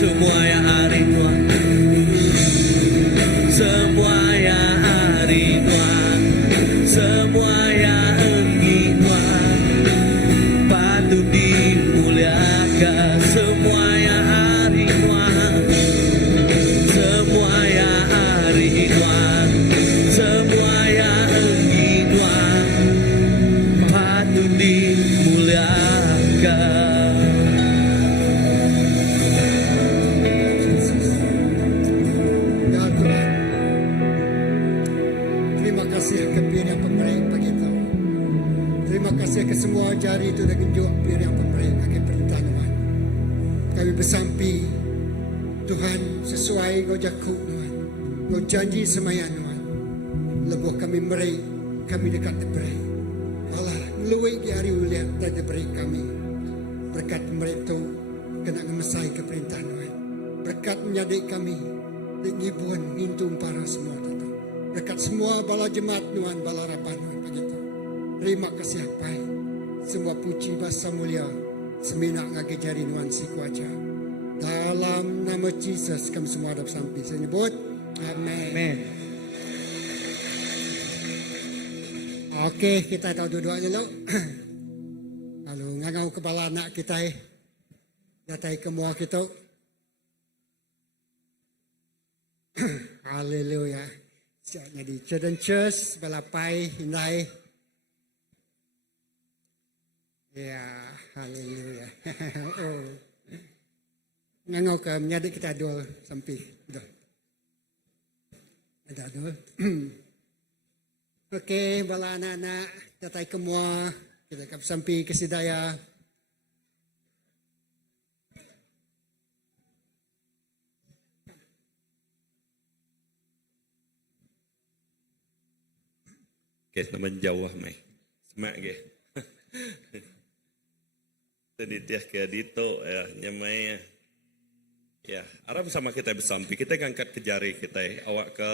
semua yang hari Tuhan, semua yang hari Tuhan, semua yang enggi Tuhan, patut dimuliakan. Semua yang hari Tuhan, semua yang hari Tuhan, semua yang enggi Tuhan, patut dimuliakan. Ke semua jari itu dah genjok biar yang pemberi akan perintah Tuhan. Kami bersampi Tuhan sesuai kau jakuk Tuhan. Kau janji semayan Tuhan. Lebuh kami meri, kami dekat diberi. Allah ngeluik di hari ulian dan diberi kami. Berkat meri itu kena ngemesai ke perintah Tuhan. Berkat menyadik kami di ngibuan ngintung para semua Tuhan. Berkat semua bala jemaat Tuhan, bala raban Tuhan begitu. Terima kasih Pai. Semua puji bahasa mulia seminak ngake jari nuansi kuaca. Dalam nama Jesus kami semua ada sampai. Saya nyebut amin. Amin. Okey, kita tahu dua dulu. Lalu ngangau kepala anak kita datai kemua kita. Haleluya. Jadi church balapai hindai. Ya, haleluya. Oh. Ngangau ke menyadik kita dua sampai. Ada dua. Okey, bala anak-anak datai kemua kita kap sampai ke sidaya. Okey, nama jauh mai. Semak ke. Tadi dia ke dito ya nyamai ya Arab sama kita bersampi kita ngangkat ke jari kita awak ke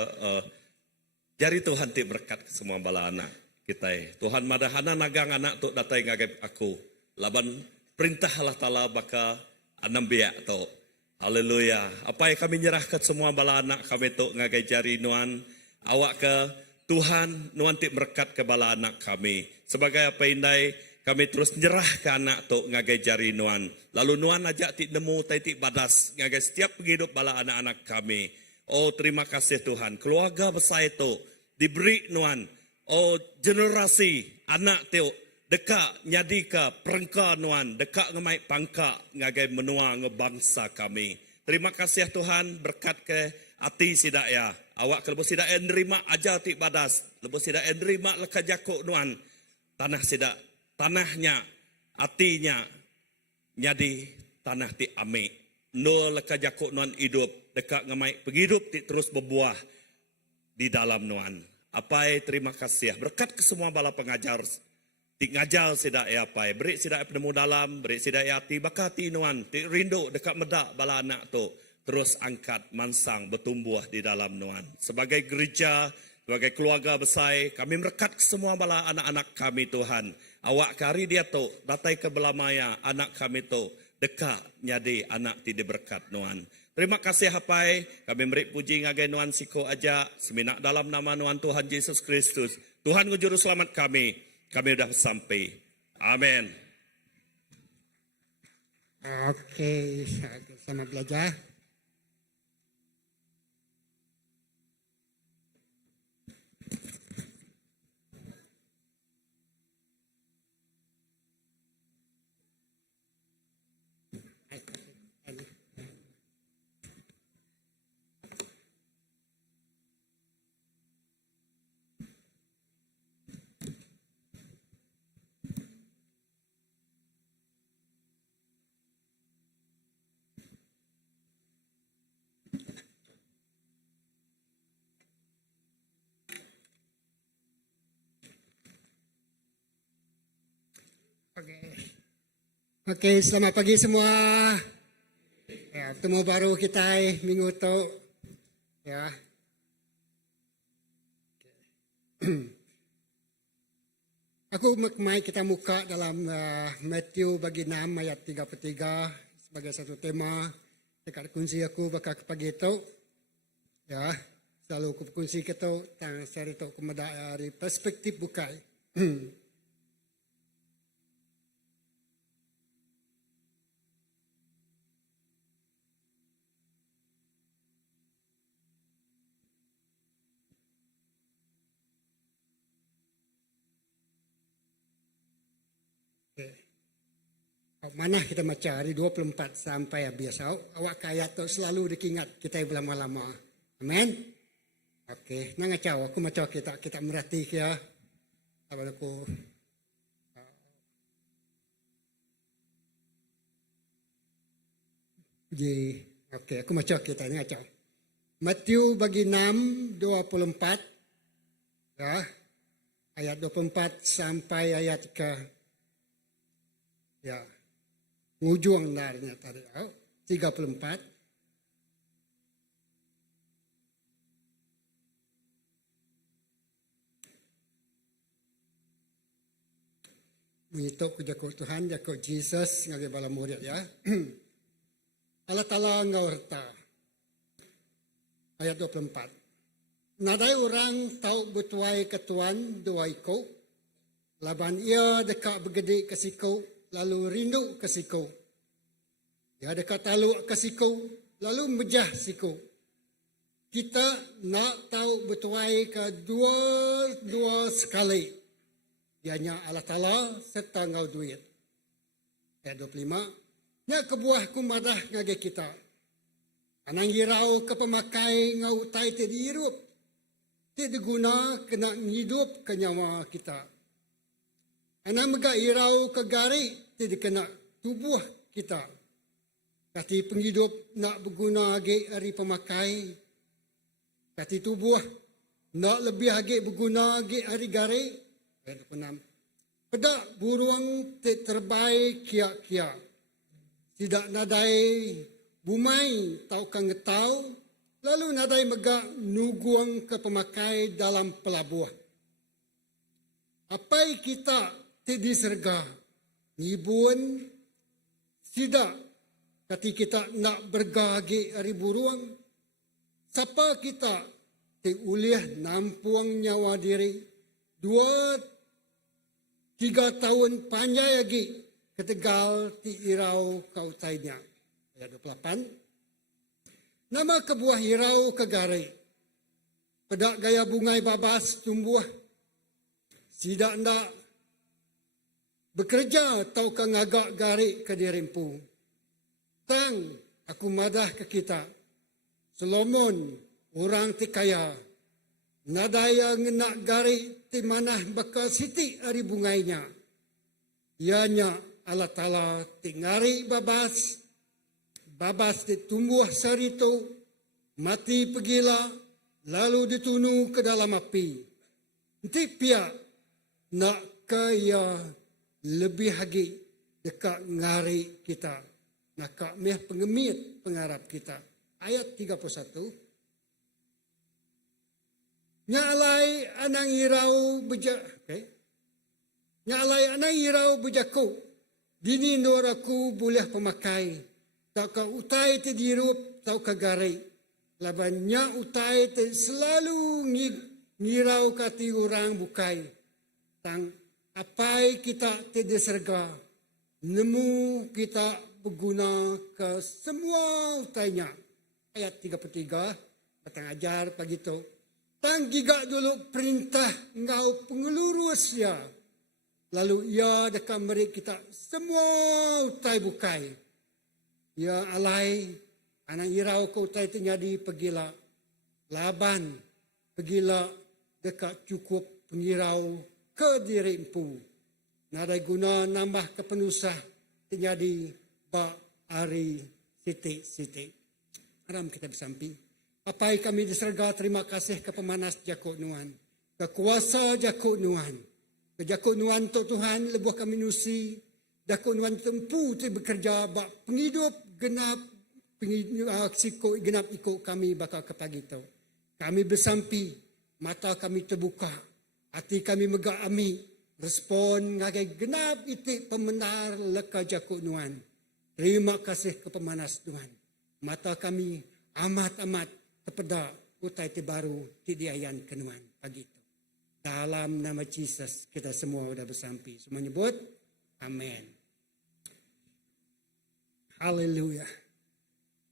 jari Tuhan ti berkat ke semua bala anak kita Tuhan madahana nagang anak tu datai ngagep aku laban perintah Allah Taala baka anam biak tu haleluya apa yang kami nyerahkan semua bala anak kami tu ngagai jari nuan awak ke Tuhan nuan ti berkat ke bala anak kami sebagai apa indai kami terus nyerah ke anak tu ngagai jari nuan. Lalu nuan ajak ti nemu tai ti badas ngagai setiap penghidup bala anak-anak kami. Oh terima kasih Tuhan. Keluarga besar itu diberi nuan. Oh generasi anak tu deka nyadika perengka nuan. Deka ngemai pangka ngagai menua ngebangsa kami. Terima kasih Tuhan berkat ke hati sidak ya. Awak kelebus sidak nerima aja ti badas. Lebus sidak nerima leka jakuk nuan. Tanah sidak. Tanahnya, hatinya, nyadi tanah ti ame. No leka jakuk nuan hidup, dekat ngamai penghidup ti terus berbuah di dalam nuan. Apai terima kasih. Berkat ke semua bala pengajar. Ti ngajar sidak ya apai. Beri sidak penemu dalam, beri sidak ya hati bakati nuan. Ti rindu dekat medak bala anak tu. Terus angkat mansang bertumbuh di dalam nuan. Sebagai gereja, sebagai keluarga besar, kami merekat ke semua bala anak-anak kami Tuhan. Awak kari dia tu, datai ke belamaya anak kami tu, dekat nyadi anak tidak berkat nuan. Terima kasih hapai, kami beri puji ngagai nuan siko aja, seminak dalam nama nuan Tuhan Yesus Kristus. Tuhan juru selamat kami sudah sampai. Amin. Okey, sama belajar. Okey, selamat pagi semua. Ya, temu baru kita minggu tu. Ya. Aku mai kita muka dalam Matthew bagi 6 ayat 33 sebagai satu tema. dekat kunci aku bakal kepagi itu. Ya, selalu aku kunci kita tang cari tu dari perspektif bukai. Mana kita macam hari 24 sampai habis. Awak kaya tu selalu dikingat kita berlama-lama. Amin. Okey, nang acau aku macam kita merhati ya. Apa aku okey, aku macam kita ni acau. Matius bagi 6:24 ya. Ayat 24 sampai ayat ke ya ujung narnya tadi 34. Mengitok jakut Tuhan, jakut Jesus ngagai bala murid ya. Allah Ta'ala ngau harta. Ayat 24. Nadai orang tahu betuai ketuan dua ikut. Laban ia dekat bergede ke siku, lalu rindu ke siku. Ia dekat taluk ke siku, lalu mejah siku. Kita nak tahu betuai ke dua sekali. Ianya Allah Ta'ala serta ngau duit. Ayat 25. Nya kebuah kumadah ngage kita. Anang hirau ke pemakai ngau tai ti dihirup. Ti diguna kena hidup ke nyawa kita. Anang mega hirau ke gari ti dikena tubuh kita. Kati penghidup nak berguna age hari pemakai. Kati tubuh nak lebih age berguna age hari gari. Ayat 26. Pedak burung terbaik kia-kia. Tidak nadai bumai tau kang ngetau. Lalu nadai megak nuguang ke pemakai dalam pelabuhan. Apai kita tidak serga. Ngibun. Tidak. Kati kita nak bergagi hari buruang. Siapa kita uliah nampuang nyawa diri. 2-3 tahun panjang lagi ketegal ti irau kau tainya. Ayat 28. Nama kebuah irau kegari. Pedak gaya bungai babas tumbuh. Sidak ndak bekerja tau ke ngagak gari ke dirimpu. Tang aku madah ke kita. Solomon orang ti kaya. Nadaya ngenak gari ti manah bakal siti ari bungainya. Ianya Allah Ta'ala ti ngari babas. Babas ti tumbuh sarito. Mati pegila. Lalu ditunu ke dalam api. Nanti pihak nak kaya lebih lagi dekat ngari kita. Nak meh pengemit pengarap kita. Ayat 31. Nyalai anang irau Nyalai anang irau bejaku. Dini noraku boleh pemakai. Tak ka utai te dirup tau ka garai. Labannya utai te selalu ngirau kati orang bukai. Tang apai kita te deserga. Nemu kita berguna ke semua utainya. Ayat 33. Batang ajar pagi tu. Tang gigak dulu perintah ngau pengelurus ya. Lalu ia dekat beri kita semua utai bukai. Ya alai anak irau kau utai terjadi pergilah. Laban pergilah dekat cukup pengirau ke diri empu. Nadai guna nambah kepenusah terjadi bak hari sitik-sitik. Haram kita bersamping. Apai kami diserga terima kasih ke pemanas Jakut Nuan. Ke kuasa Jakut Nuan. Ke Jakut Nuan tu Tuhan lebuh kami nusi. Jakut Nuan tempu tu bekerja bak penghidup genap genap ikut kami bakal ke pagi tu. Kami bersampi, mata kami terbuka, hati kami megak ami, respon ngagai genap itik pemenar leka Jakut Nuan. Terima kasih ke pemanas Tuhan. Mata kami amat-amat terpeda utai ti baru ti diayan kenuan pagi itu. Dalam nama Yesus kita semua sudah bersampai. Semua nyebut amin. Haleluya.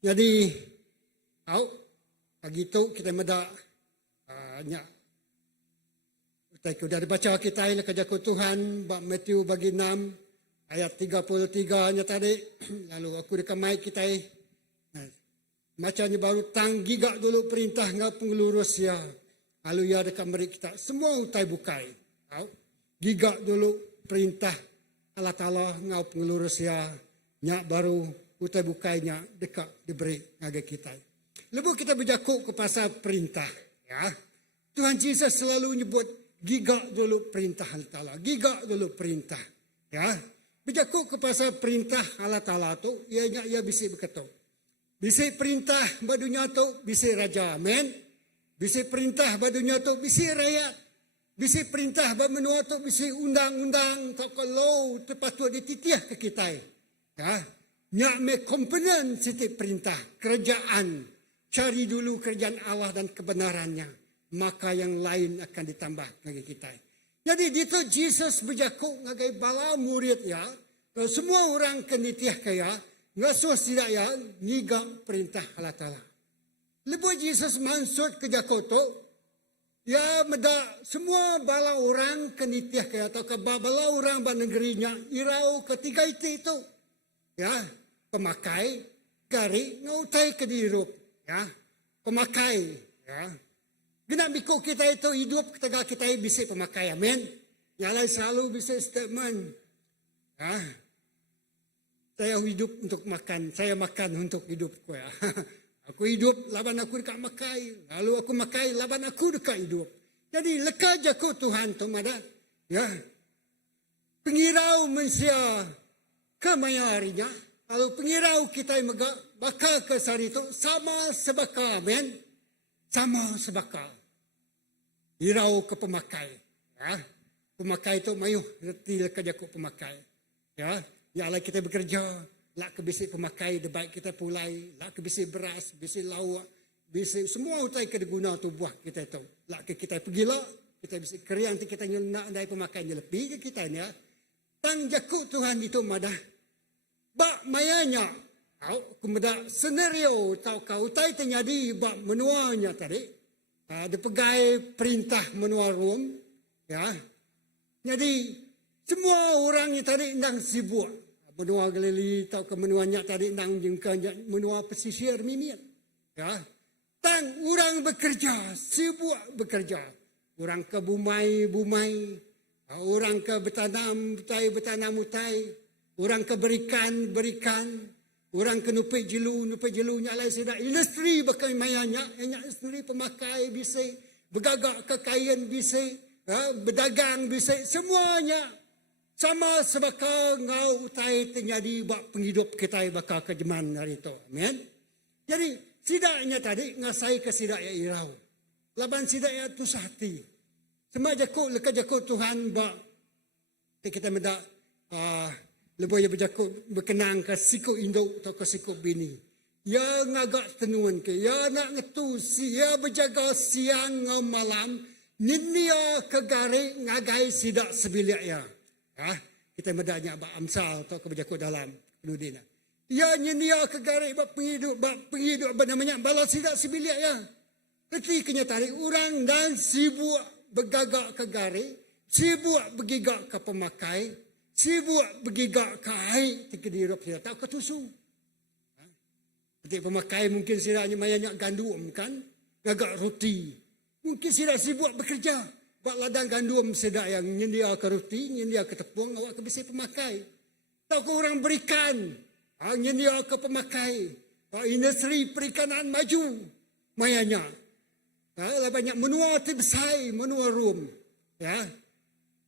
Jadi pagi itu kita meda nyak utai sudah dibaca kita ini kerja Tuhan Matthew bagi 6 ayat 33 nya tadi. Lalu aku dikamai kita macamnya baru tanggiga dulu perintah ngau pengelurus ya. Lalu ya dekat mereka kita semua utai bukai. Gigak dulu perintah Allah Ta'ala ngau pengelurus ya. Nyak baru utai bukainya dekat diberi ngagai kita. Lepas kita berjakuk ke pasal perintah. Ya. Tuhan Yesus selalu nyebut gigak dulu perintah Allah Ta'ala. Gigak dulu perintah. Ya. Berjakuk ke pasal perintah Allah Ta'ala tu. Ia bisa berkata. Bisa perintah badunya tu. Bisa raja. Amin. Bisa perintah badunya tu. Bisa rakyat. Bisa perintah menua tu. Bisa undang-undang. Tak kalau terpatut dititiah ke kita. Ya. Nyak me komponen setiap perintah. Kerajaan. Cari dulu kerajaan Allah dan kebenarannya. Maka yang lain akan ditambah bagi kita. Jadi itu Yesus berjakuk ngagai bala murid ya. Kalau semua orang kenitiah kaya. Ngasuh tidak ya. Ngigang perintah Allah Ta'ala. Lepas Yesus mansut ke jakuk tu. Ya meda semua bala orang kenitiah kaya. Atau ke bala orang pada negerinya. Irau ketiga itu. Ya. Pemakai. Gari. Ngautai ke dirup. Ya, pemakai. Ya, guna biko kita itu hidup ketika kita bisa pemakai. Amin. Nyalai selalu bisa statement. Ya, saya hidup untuk makan. Saya makan untuk hidupku. Ya. Aku hidup laban aku dekat makai. Lalu aku makai laban aku dekat hidup. Jadi leka jaku Tuhan tu mada. Ya, pengirau manusia kemayarinya. Lalu pengirau kita yang megak. Bakal ke sari itu sama sebaka, amin. Sama sebaka. Irau ke pemakai. Ya. Pemakai itu mayu, reti kerja ku pemakai. Ya, lah kita bekerja, lah ke bisi pemakai, debat kita pulai, lah ke bisi beras, bisi lawak, bisi semua utai ke guna tubuh kita itu. Lah ke kita pergi lah, kita bisi kerja nanti kita nak andai pemakainya lebih ke kita ni ya. Tang jakuk Tuhan itu madah. Bak mayanya. Kemudian senario tau kau utai terjadi bab menuanya tadi. Ada pegai perintah menua Rom. Ya. Jadi semua orang yang tadi ndang sibuk. Menua Galili tau ke menuanya tadi ndang jengka menua pesisir mimian. Ya. Tang orang bekerja, sibuk bekerja. Orang ke bumai. Orang ke bertanam utai. Orang ke berikan. Orang ke nupai jelu nyalai sedap. Industri bakal mayanya. Industri pemakai bisa. Bergagak kekayaan bisa. Berdagang bisa. Semuanya. Sama sebakal ngau utai terjadi bak penghidup kita bakal kejeman hari itu. Amin. Jadi sidaknya tadi ngasai ke sidak ya irau. Laban sidak ya tu sahati. Semua jakuk leka jakuk Tuhan bak. Kita mendak. Lepas ia berkenang ke siku induk atau ke siku bini. Ya ngagak tenuan ke. Ya nak ngetusi. Ya berjaga siang malam. Ninia kegari ngagai sidak sebilik ya. Ya. Kita medaknya abak amsal atau keberjaku dalam. Penudina. Ya ninia kegari bak penghidup. Apa namanya. Balas sidak sebilik ya. Ketikanya tadi. Orang dan sibuk bergagak kegari. Sibuk bergigak ke pemakai. Sibuk bergigak kai tiga dirup dia tak ketusu. Ketika pemakai mungkin sidaknya banyak gandum kan, agak roti. Mungkin sidak sibuk bekerja. Buat ladang gandum sidak yang nyendia ke roti, nyendia ke tepung, awak ke bisi pemakai. Tak ke orang berikan, nyendia ke pemakai. Industri perikanan maju, mayanya. Banyak menua tibsai, menua rum. Ya.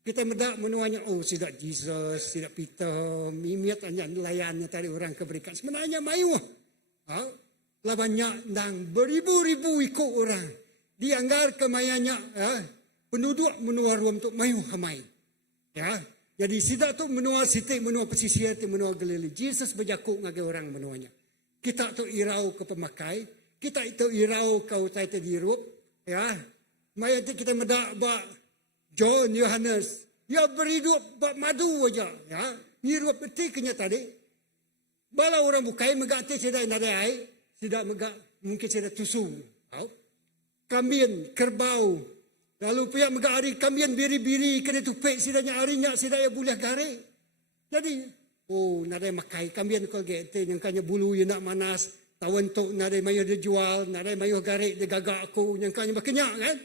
Kita medak menuanya, oh sidak Jesus, sidak Peter, mimiat hanya nelayannya tadi orang keberikan. Sebenarnya mayu. Labannya dan beribu-ribu ikut orang. Dianggar kemayanya, penduduk menua Rom tu mayu hamai. Ya, jadi sidak tu menua sitik, menua pesisir, menua Galili. Jesus berjakuk ngagai orang menuanya. kita tu irau ke pemakai, kita itu irau ke utai terdirup, ya. Maya kita medak bak John Yohanes, ya beridup bak madu aja, ya. Hirup peti kenya tadi. Bala orang bukai megak te sedai nadai, tidak megak mungkin sedai tusung. Kambing, kerbau, lalu pihak megak hari kambing biri-biri kena tupik sidanya harinya sidaya boleh gare. Jadi, nadai makai kambing kau gete yang kanya bulu yang nak manas, tawan tok nadai mayu dia jual, nadai mayu gare dia gagak aku yang kanya berkenyak kan.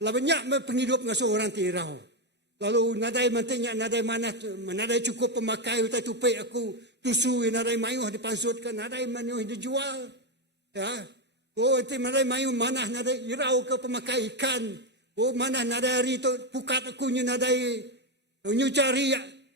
Lah banyak penghidup ngasuh orang tirau. Lalu nadai mantinya nadai manas, nadai cukup pemakai utai tupik aku tusu nadai mayu dipansutkan, nadai mayu dia jual. Ya. Itu nadai mayu manah nadai irau ke pemakai ikan. Manah nadai hari tu pukat aku nyu nadai nyu cari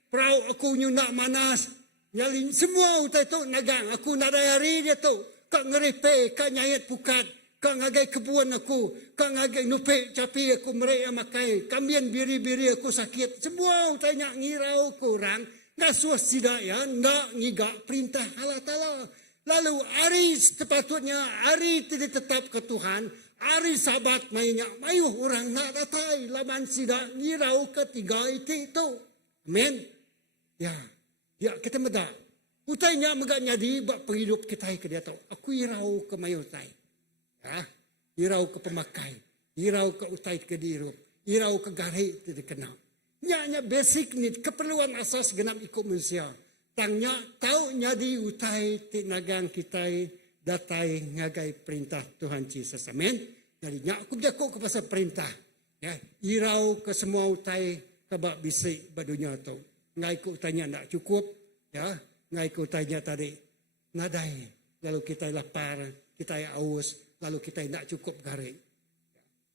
perahu aku nyu nak manas. Nyali semua utai tu nagang aku nadai hari dia tu. Kak ngeripe, kak nyayat pukat. Kak ngagai kebun aku, kak ngagai nupik capi aku mereka makai. Kambing biri-biri aku sakit. Semua tanya ngirau kurang. Ngasuh sidak ya, nak ngigak perintah Allah Ta'ala. Lalu hari sepatutnya, hari tidak tetap ke Tuhan. Hari sabat mainnya, mayu orang nak datai. Laman sidak ngirau ketiga itu. Amin. Ya, kita medak. Utainya megak nyadi bak penghidup kita ke dia tahu. Aku irau ke mayu utai. Ya, irau ke pemakai, irau ke utai ke dirup, irau ke gari tidak kenal. Nya basic need keperluan asas genap ikut manusia. Tangnya tahu nyadi utai tinagang kita datai ngagai perintah Tuhan Yesus. Amin. Jadi nya aku berjakuk ke pasal perintah. Ya, irau ke semua utai kebak bisik badunya tu. Ngai ku utainya nak cukup, ya. Ngai ku utainya tadi nadai. Lalu kita lapar, kita aus. Lalu kita nak cukup garik.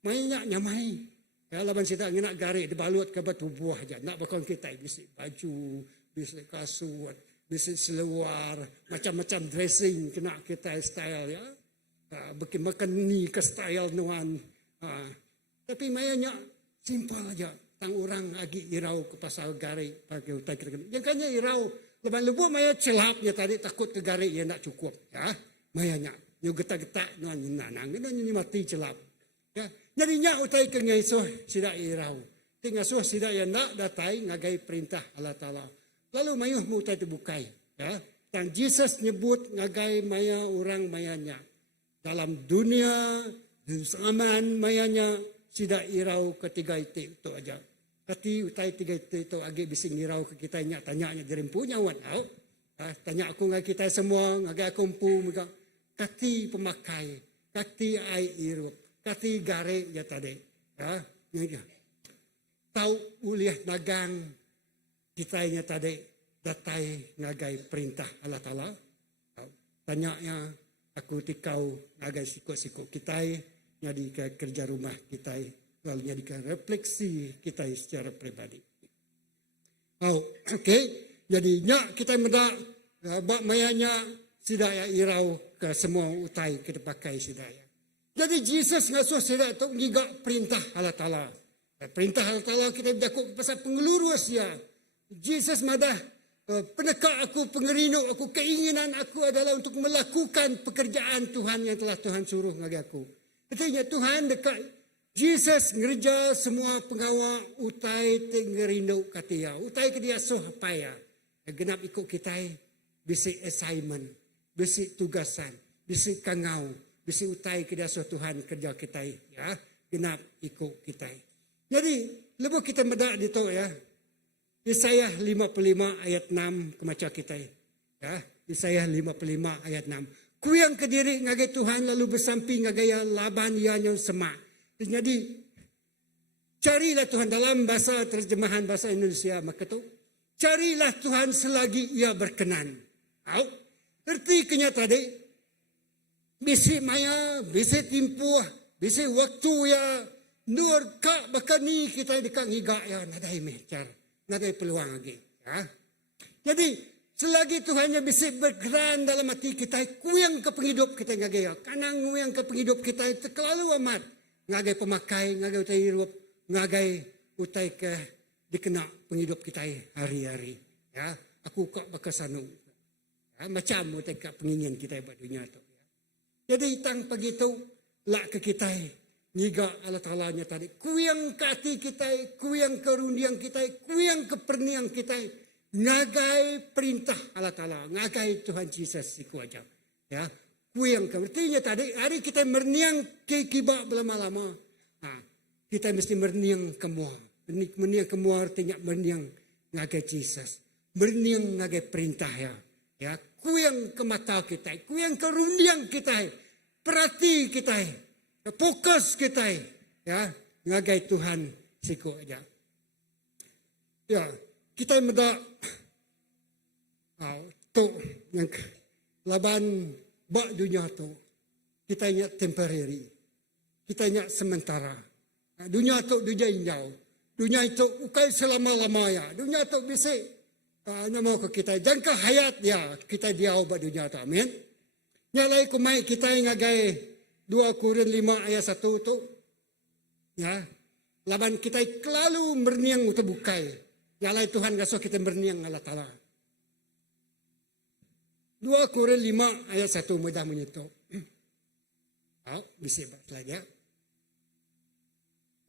Mainnya nyamai. Ya, laban kita nak garik dibalut ke batu buah aja. Nak bakal kita bisik baju, bisik kasut, bisik seluar, macam-macam dressing kena kita style ya. Bikin makan ni ke style nuan. Tapi mainnya simple aja. Tang orang agi irau ke pasal garik pakai utai kita. Yang kanya irau leban lebu maya celapnya tadi takut ke garik ya nak cukup ya. Mayanya yung getak-getak nuan nanang ini mati celap. Ya, jadinya utai ke ngaisoh sida irau. Tingasuh sida yang nak datai ngagai perintah Allah Ta'ala. Lalu mayuh mu utai terbukai. Ya, dan Jesus nyebut ngagai maya orang mayanya. Dalam dunia, zaman mayanya sida irau ketiga itu aja. Kati utai tiga itu agi bising irau ke kita nya tanya dirimpunya wan. Tanya aku ngagai kita semua ngagai aku empu muka. Kati pemakai, kati ai irup, kati gare ya tadi. Ya, ya. Tahu uliah nagang kitanya tadi datai ngagai perintah Allah Ta'ala. Tanyanya aku tikau ngagai sikut-sikut kita jadi ke kerja rumah kita lalu jadi ke refleksi kita secara pribadi. Okey. Jadi nya kita mendak bak mayanya sidaya irau ke semua utai kita pakai sidaya. Jadi Jesus ngasuh sidaya tu ngigak perintah Allah Ta'ala. Perintah Allah Ta'ala kita berjakuk pasal pengelurus ya. Jesus madah penekak aku, pengerino aku, keinginan aku adalah untuk melakukan pekerjaan Tuhan yang telah Tuhan suruh ngagi aku. Artinya Tuhan dekat Jesus ngerja semua pengawal utai tengerino katia. Utai ke dia soh paya. Genap ikut kita bisik assignment. Bisi tugasan, bisi kangau, bisi utai ke dasar Tuhan kerja kita ya, genap ikut kita. Jadi, lepas kita medak di tu ya, Yesaya 55 ayat 6 kemaca kita ya, Yesaya 55 ayat 6. Kuyang ke diri ngagai Tuhan lalu bersamping ngagaya laban yang semak. Jadi, carilah Tuhan dalam bahasa terjemahan bahasa Indonesia maka tu, carilah Tuhan selagi ia berkenan. Erti kenya tadi, bisi maya, bisi timpuh, bisi waktu ya, nur kak bahkan ni kita dekat ngigak ya, nadai mecar, nadai peluang lagi. Ya. Jadi, selagi Tuhannya bisi bergeran dalam hati kita, kuyang ke penghidup kita ngagaya, kanang kuyang ke penghidup kita itu terlalu amat. Ngagai pemakai, ngagai utai hirup, ngagai utai ke dikena penghidup kita hari-hari. Ya, aku kok bakasanu. Macam mu tekak pengingin kita buat dunia tu. Jadi tang pagi tu lak ke kita niga Allah Taala nya tadi kuyang ke hati kita, kuyang ke rundiang kita, kuyang ke perniang kita, ngagai perintah Allah Taala, ngagai Tuhan Yesus siku aja. Ya, kuyang ke artinya tadi hari kita merniang ke kiba lama-lama. Kita mesti merniang kemua. Merniang kemua artinya merniang ngagai Yesus. Merniang ngagai perintah ya. Ya, kuyang ke mata kita, kuyang ke rundiang kita, perhati kita, fokus kita, ya, ngagai Tuhan siku aja. Ya, kita meda tu yang laban bak dunia tu, kita nya temporary, kita nya sementara. Dunia tu dunia injau, dunia itu ukai selama-lama ya, dunia tu bisa nama ke kita jangka hayat ya kita diau ba dunia ta amin nyalai kumai kita ngagai 2 Korintus 5 ayat 1 tu ya laban kita kelalu merniang untuk bukai nyalai Tuhan gaso kita merniang Allah Taala 2 Korintus 5 ayat 1 mudah menyetu bisa baca ya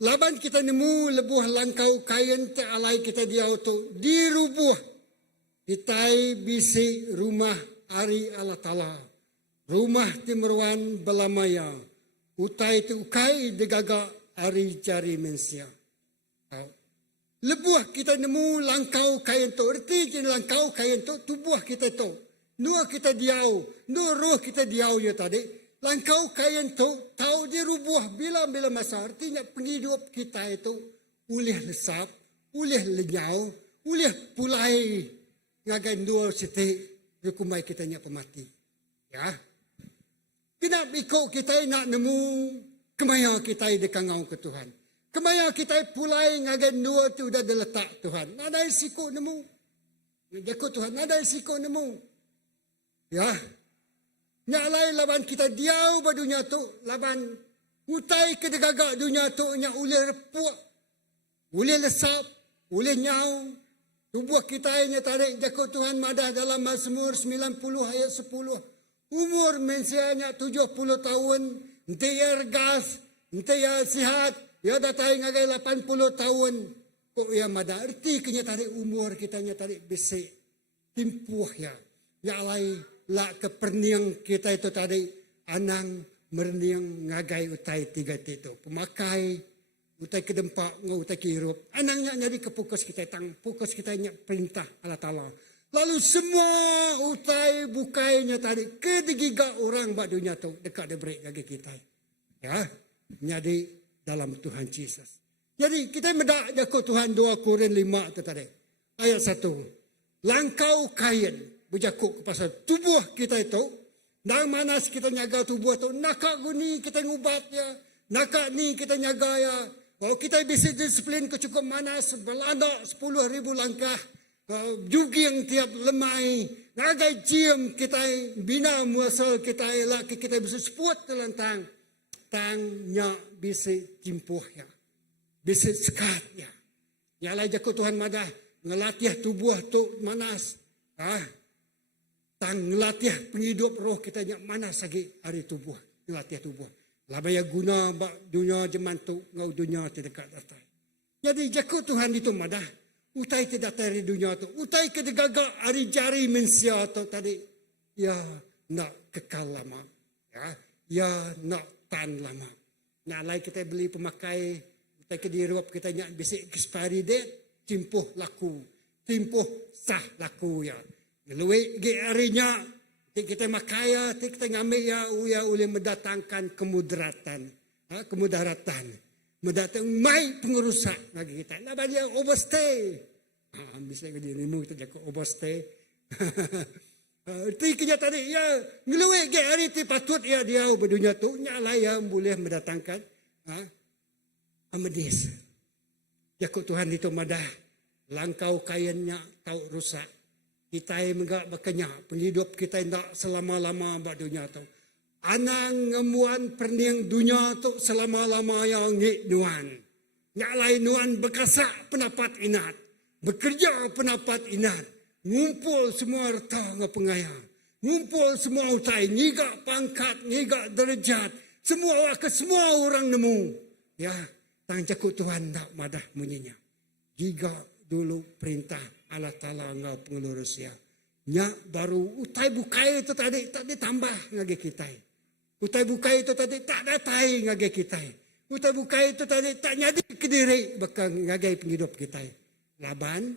laban kita nemu lebuh langkau kain te alai kita diau tu dirubuh Kitai bisi rumah ari Allah Ta'ala. Rumah timruan belamaya. Utai tu ukai degaga ari jari mensia. Lebuah kita nemu langkau kain tu. Erti kini langkau kain tu tubuh kita tu. Nua kita diau. Nua roh kita diau ya tadi. Langkau kain tu tahu dirubuh bila-bila masa. Artinya penghidup kita itu ulih lesap. Ulih lenyau. Ulih pulai. Ngagai dua siti rukumai kita nya pemati. Ya. Kenapa ikut kita nak nemu kemaya kita dekangau ke Tuhan. Kemaya kita pulai ngagai dua tu dah diletak Tuhan. Ada risiko nemu. Dekut Tuhan ada risiko nemu. Ya. Nyalai laban kita diau ba dunia tu laban utai ke degagak dunia tu nya ulih repuk. Ulih lesap, ulih nyau. Tubuh kita ini tarik jakut Tuhan madah dalam Mazmur 90 ayat 10. Umur mensianya 70 tahun. Nanti ia regas. Nanti ia sihat. Ia datai ngagai 80 tahun. Kok ia madah. Erti kenya tarik umur kita nya tarik besi. Timpuh ya. Ya alai la keperniang kita itu tadi. Anang merniang ngagai utai 3 itu. Pemakai. Utai ke dempak, utai ke hirup. Anangnya nyari ke fokus kita, fokus kita nyak perintah Allah Ta'ala. Lalu semua utai bukainya tadi, kedigiga orang bak dunia tu, dekat debrik bagi kita. Ya, nyadi dalam Tuhan Yesus. Jadi kita medak jakut Tuhan 2 Korintus 5 tu tadi. Ayat 1. Langkau kain, berjakut pasal tubuh kita itu, dan manas kita nyaga tubuh tu, nakak guni kita ngubat ya, nakak ni kita nyaga ya, kalau kita bisa disiplin ke cukup manas, berlandak 10,000 langkah, juging tiap lemai, ngagai jam kita, bina muasal kita, laki kita bisa seput telentang, tangnya bisa timpuh ya, bisa sekat ya. Yalah jakut Tuhan madah, ngelatih tubuh tu manas, tang ngelatih penghidup roh kita yang manas lagi hari tubuh, ngelatih tubuh. Labaya guna bak dunia jeman tu ngau dunia tidak datang. Jadi jakut Tuhan itu madah. Utai tidak dari dunia tu. Utai kedegagak hari jari mensia tu tadi. Ya nak kekal lama. Ya nak tan lama. Nak lai kita beli pemakai. Utai kediruap kita nyak bisik expiry date. Timpuh laku. Timpuh sah laku ya. Luwe ge harinya. Kita makaya, kita ngambil ya boleh mendatangkan kemudaratan. Kemudaratan. Mendatang mai pengerusak bagi kita. Nah, dia overstay. Bisa jadi ilmu itu jago overstay. Itu kerja tadi, ya, ngeluwe ke hari itu patut ya dia berdunia tu, nyala yang boleh mendatangkan amedis. Jago Tuhan itu madah, langkau kainnya tahu rusak. Kita enggak berkenyak, penghidup kita enggak selama-lama bak dunia tu. Anang ngemuan perniang dunia tu selama-lama yang ngik nuan. Nyak lain nuan berkasak pendapat inat. Bekerja pendapat inat. Ngumpul semua harta ngepengayang. ngumpul semua utai, ngigak pangkat, ngigak derajat, semua ke semua orang nemu. Ya, tang jakut Tuhan tak madah munyinya. Gigak dulu perintah Allah Ta'ala ngau pengelurus ya. Nya baru utai bukai itu tadi tak ditambah ngage kita. Utai bukai itu tadi tak datai ngage kita. Utai bukai itu tadi tak nyadi ke diri bakal ngage penghidup kita. Laban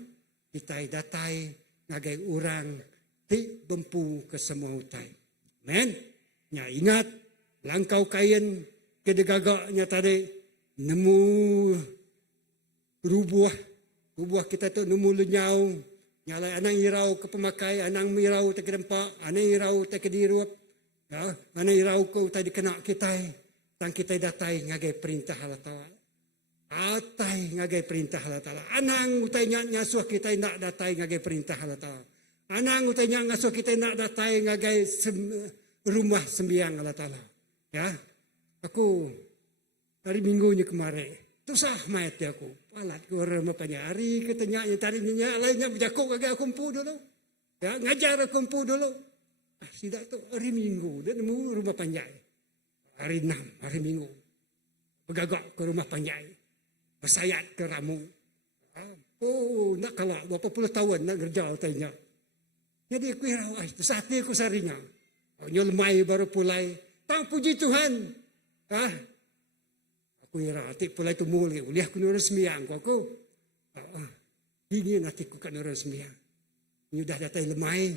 kita datai ngage orang ti bempu ke semua utai. Men, nya ingat langkau kain kedegagaknya tadi nemu rubuah kita tu nemu lenyau. Nyalai anang irau ke pemakai, anang irau tak kedempak, anang irau tak kedirup, ya, anang irau ko tadi kena kita, tang kita datai ngagai perintah Allah Taala, atai ngagai perintah Allah Taala, anang utai ngasuh kita nak datai ngagai perintah Allah Taala, anang utai ngasuh kita nak datai ngagai rumah sembiang Allah Taala, ya, aku hari minggunya kemarin. Tu sah mayat dia aku. Palat ke orang mapanya. Hari katanya tadi ninya lainnya berjakuk kagak aku empu dulu. Ya, ngajar aku empu dulu. Sidak tu hari Minggu dia nemu rumah panjai. Hari 6, hari Minggu. Bergagak ke rumah panjai. Bersayat ke ramu. Oh, nak kalah berapa puluh tahun nak kerja tanya. Jadi aku hirau tu saat aku sarinya. Nyolmai baru pulai. Tang puji Tuhan. Aku ira hati pulai tu muli, uliah ku nurus sembiang aku. Ini nanti ku kan nurus sembiang. Nyudah datai lemai,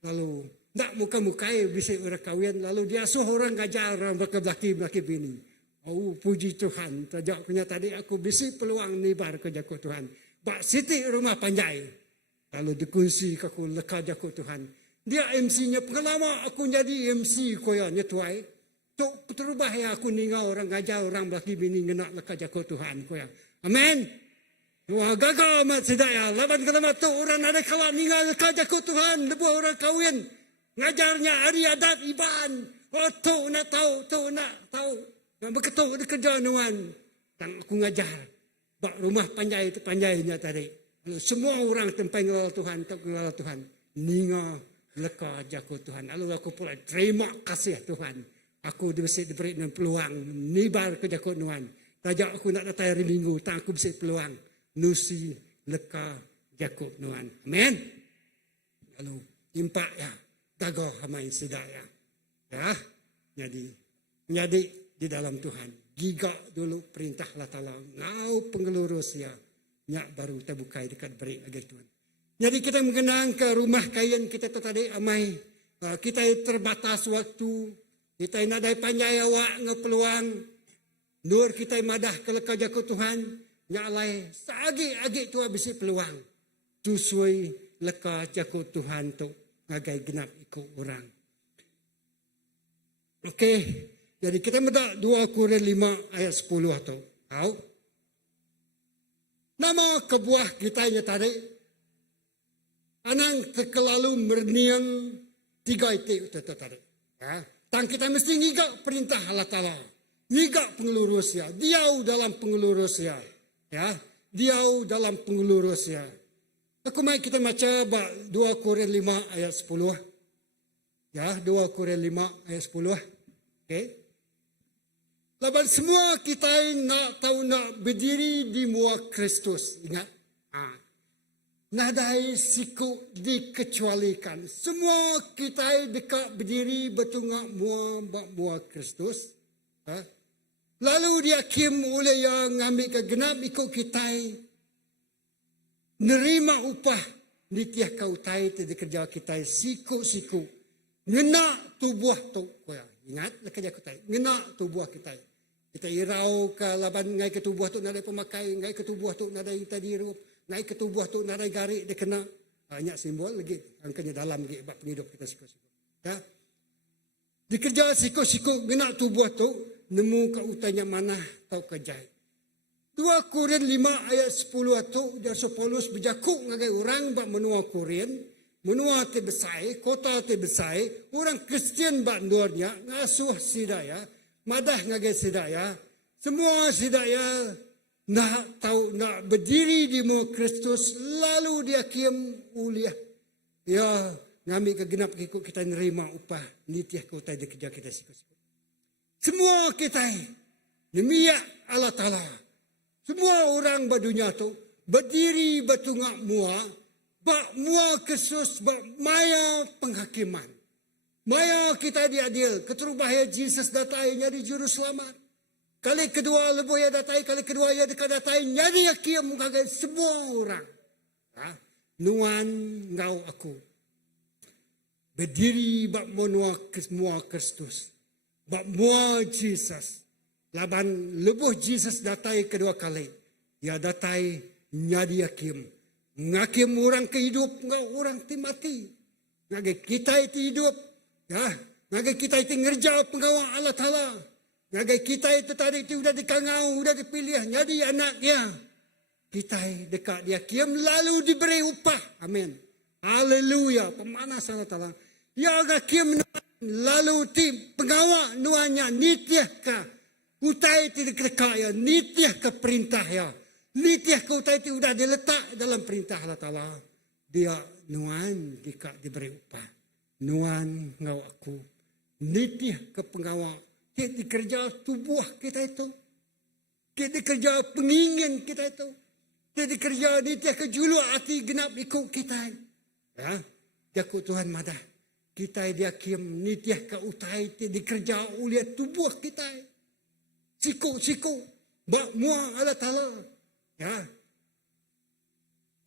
lalu ndak muka-mukai bisa orang kawin, lalu dia asuh orang ngajar orang belaki bini. Oh puji Tuhan, tajak punya tadi aku bisi peluang nibar ke jakut Tuhan. Bak siti rumah panjai, lalu dikunci aku leka jakut Tuhan. Dia MC-nya pengalaman aku jadi MC koyanya tuai. Tok terubah ya aku ningau orang ngajar orang belaki bini ngenak leka jakut Tuhan ko ya. Amen. Wah gagal amat sedaya. Laban kelamat tu orang ada kawan ninggal leka jakut Tuhan. Lebuh orang kawin. Ngajarnya hari adat iban. Oh tu nak tahu. Yang berketuk di kerja nuan. Dan aku ngajar. Bak rumah panjainya tadi. Lalu semua orang tempat ngelal Tuhan. Tak ngelal Tuhan. Ninggal leka jakut Tuhan. Lalu aku pula terima kasih Tuhan. Aku diberi peluang nibar ke jakut nuan. Tajak aku nak datang hari Minggu, tak aku bisa peluang nusi leka jakut nuan. Amen. Lalu impak ya, tagah hamai sedaya. Ya, jadi di dalam Tuhan. Gigak dulu perintah Allah Ta'ala. Ngau pengelurus ya. Nyak baru terbukai dekat beri agar Tuhan. Jadi kita mengenang ke rumah kain kita tu tadi amai. Kita terbatas waktu. Kita nadai panjai awak ngepeluang. Nur kita madah ke leka jakut Tuhan. Nyalai seagi-agi tu habisi peluang. Tusui leka jakut Tuhan tu. Ngagai genap ikut orang. Okey. Jadi kita medak 2 Korintus 5 ayat 10 tu. Tahu? Nama kebuah kita tadi. Anang terkelalu merniang 3 itu tadi. Ya. Dan kita mesti ngigak perintah Allah Ta'ala. Ngigak pengelurus ya. Diau dalam pengelurus ya. Ya. Diau dalam pengelurus ya. Aku mai kita baca 2 Korintus 5 ayat 10. Ya, 2 Korintus 5 ayat 10. Okey. Laban semua kita nak tahu nak berdiri di muka Kristus. Ingat. Nadai siku dikecualikan. Semua kita dekat berdiri bertungak mua Kristus. Lalu dia kim oleh yang ambil kegenap ikut kita. Nerima upah nitiah kau tai di kerja kita siku. Ngena tubuh tu. Ingat kerja kita. Ngena tubuh kita. Kita irau ke laban ngai ke tubuh tu nadai pemakai. Ngai ke tubuh tu nadai tadirup. Naik ke tubuh tu narai garik dia kena banyak simbol lagi angkanya dalam lagi bab penghidup kita siku-siku. Ya. Dikerja siku-siku gena tubuh tu nemu ke utanya mana tau kejai. 2 Korintus 5 ayat 10 tu dia Paulus berjakuk ngagai orang bab menua Korin, menua te besai, kota te besai, orang Kristian bab ndornya ngasuh sidaya, madah ngagai sidaya, semua sidaya nak tahu nak berdiri di muka Kristus lalu dia kiam uliah ya Ngambil kegenap ikut kita nerima upah. Nitiah kau tay kerja kita sikut-sikut. Semua kita nemiak Allah Ta'ala. Semua orang berdunia tu berdiri bertungak mua. Bak mua kesus bak maya penghakiman. Maya kita diadil. Keterubahaya Jesus datai nyari juru selamat. Kali kedua lebuh ya datai. Kali kedua ya dekat datai. Nyari yakin menghagai semua orang. Ha? Nuan ngau aku. Berdiri bak mua Kristus. Bak mua Jesus. Laban lebuh Jesus datai kedua kali. Dia datai nyari yakin. Ngakim orang kehidup. Ngau orang ti mati. Ngagai kita itu hidup. Ya, ngagai kita itu ngerja pengawal Allah Ta'ala. Ngagai kita itu tadi itu sudah dikangau, sudah dipilih. Jadi anaknya. Kita dekat dia kiam lalu diberi upah. Amin. Haleluya. Pemanas Allah Ta'ala. Ya agak kiam lalu ti pengawal nuanya nitiah ka. Utai itu dikekaya. Nitiah ke perintah ya. Nitiah ke utai itu sudah diletak dalam perintah Allah Ta'ala. Dia nuan dekat diberi upah. Nuan ngau aku. Nitiah ke pengawal. Kita dikerja tubuh kita itu. Kita dikerja pengingin kita itu. Kita dikerja nitiah ke julu hati genap ikut kita. Ya. Jakut Tuhan madah. Kita dia kiam nitiah ke utai. Kita dikerja oleh tubuh kita. Siku. Bak muang Allah Ta'ala. Ya.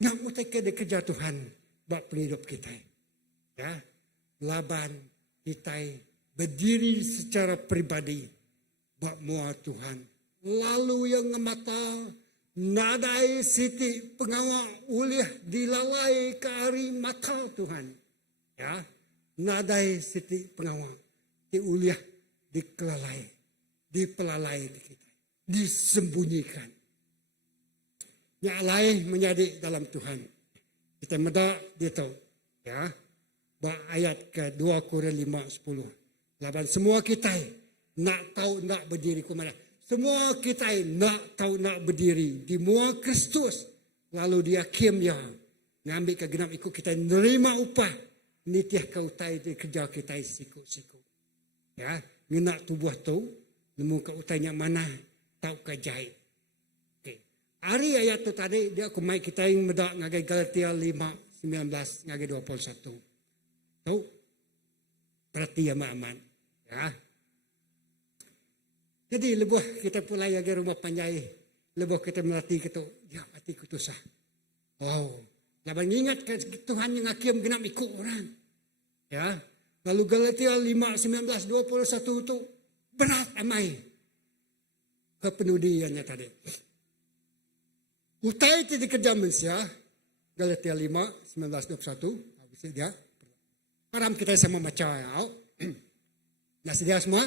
Nak utai ke dikerja Tuhan. Bak penghidup kita. Ya. Laban kita berdiri secara pribadi bak mua Tuhan. Lalu yang ngemata nadai siti pengawal uliah dilalai ke hari mata Tuhan. Ya, nadai siti pengawal di uliah dikelalai, dipelalai di kita, disembunyikan. Nyalai menjadi dalam Tuhan. Kita medak dia tahu. Ya. Ayat ke 2 Korintus 5:10. Laban semua kita nak tahu nak berdiri ke mana. Semua kita nak tahu nak berdiri di mua Kristus. Lalu dia kiam ya. Ngambil kegenap ikut kita nerima upah. Nitiah kau tai di kerja kita siku-siku. Ya, ngenak tubuh tu. Nemu kau tanya mana tahu kejahit. Okay. Hari ayat tu tadi dia aku mai kita yang medak ngagai Galatia 5:19 ngagai 21. Tahu? Berarti aman. Ya. Jadi lebuh kita pulai agar rumah panjai. Lebuh kita melatih kita. Ya hati ku sah. Wow. Laban ingat ke Tuhan yang hakim genap ikut orang. Ya. Lalu Galatia 5:19-21 itu berat amai. Kepenudiannya tadi. Utai itu dikerja manusia. Galatia 5:19-21. Habis dia. Param kita sama baca ya. Dah sedia semua?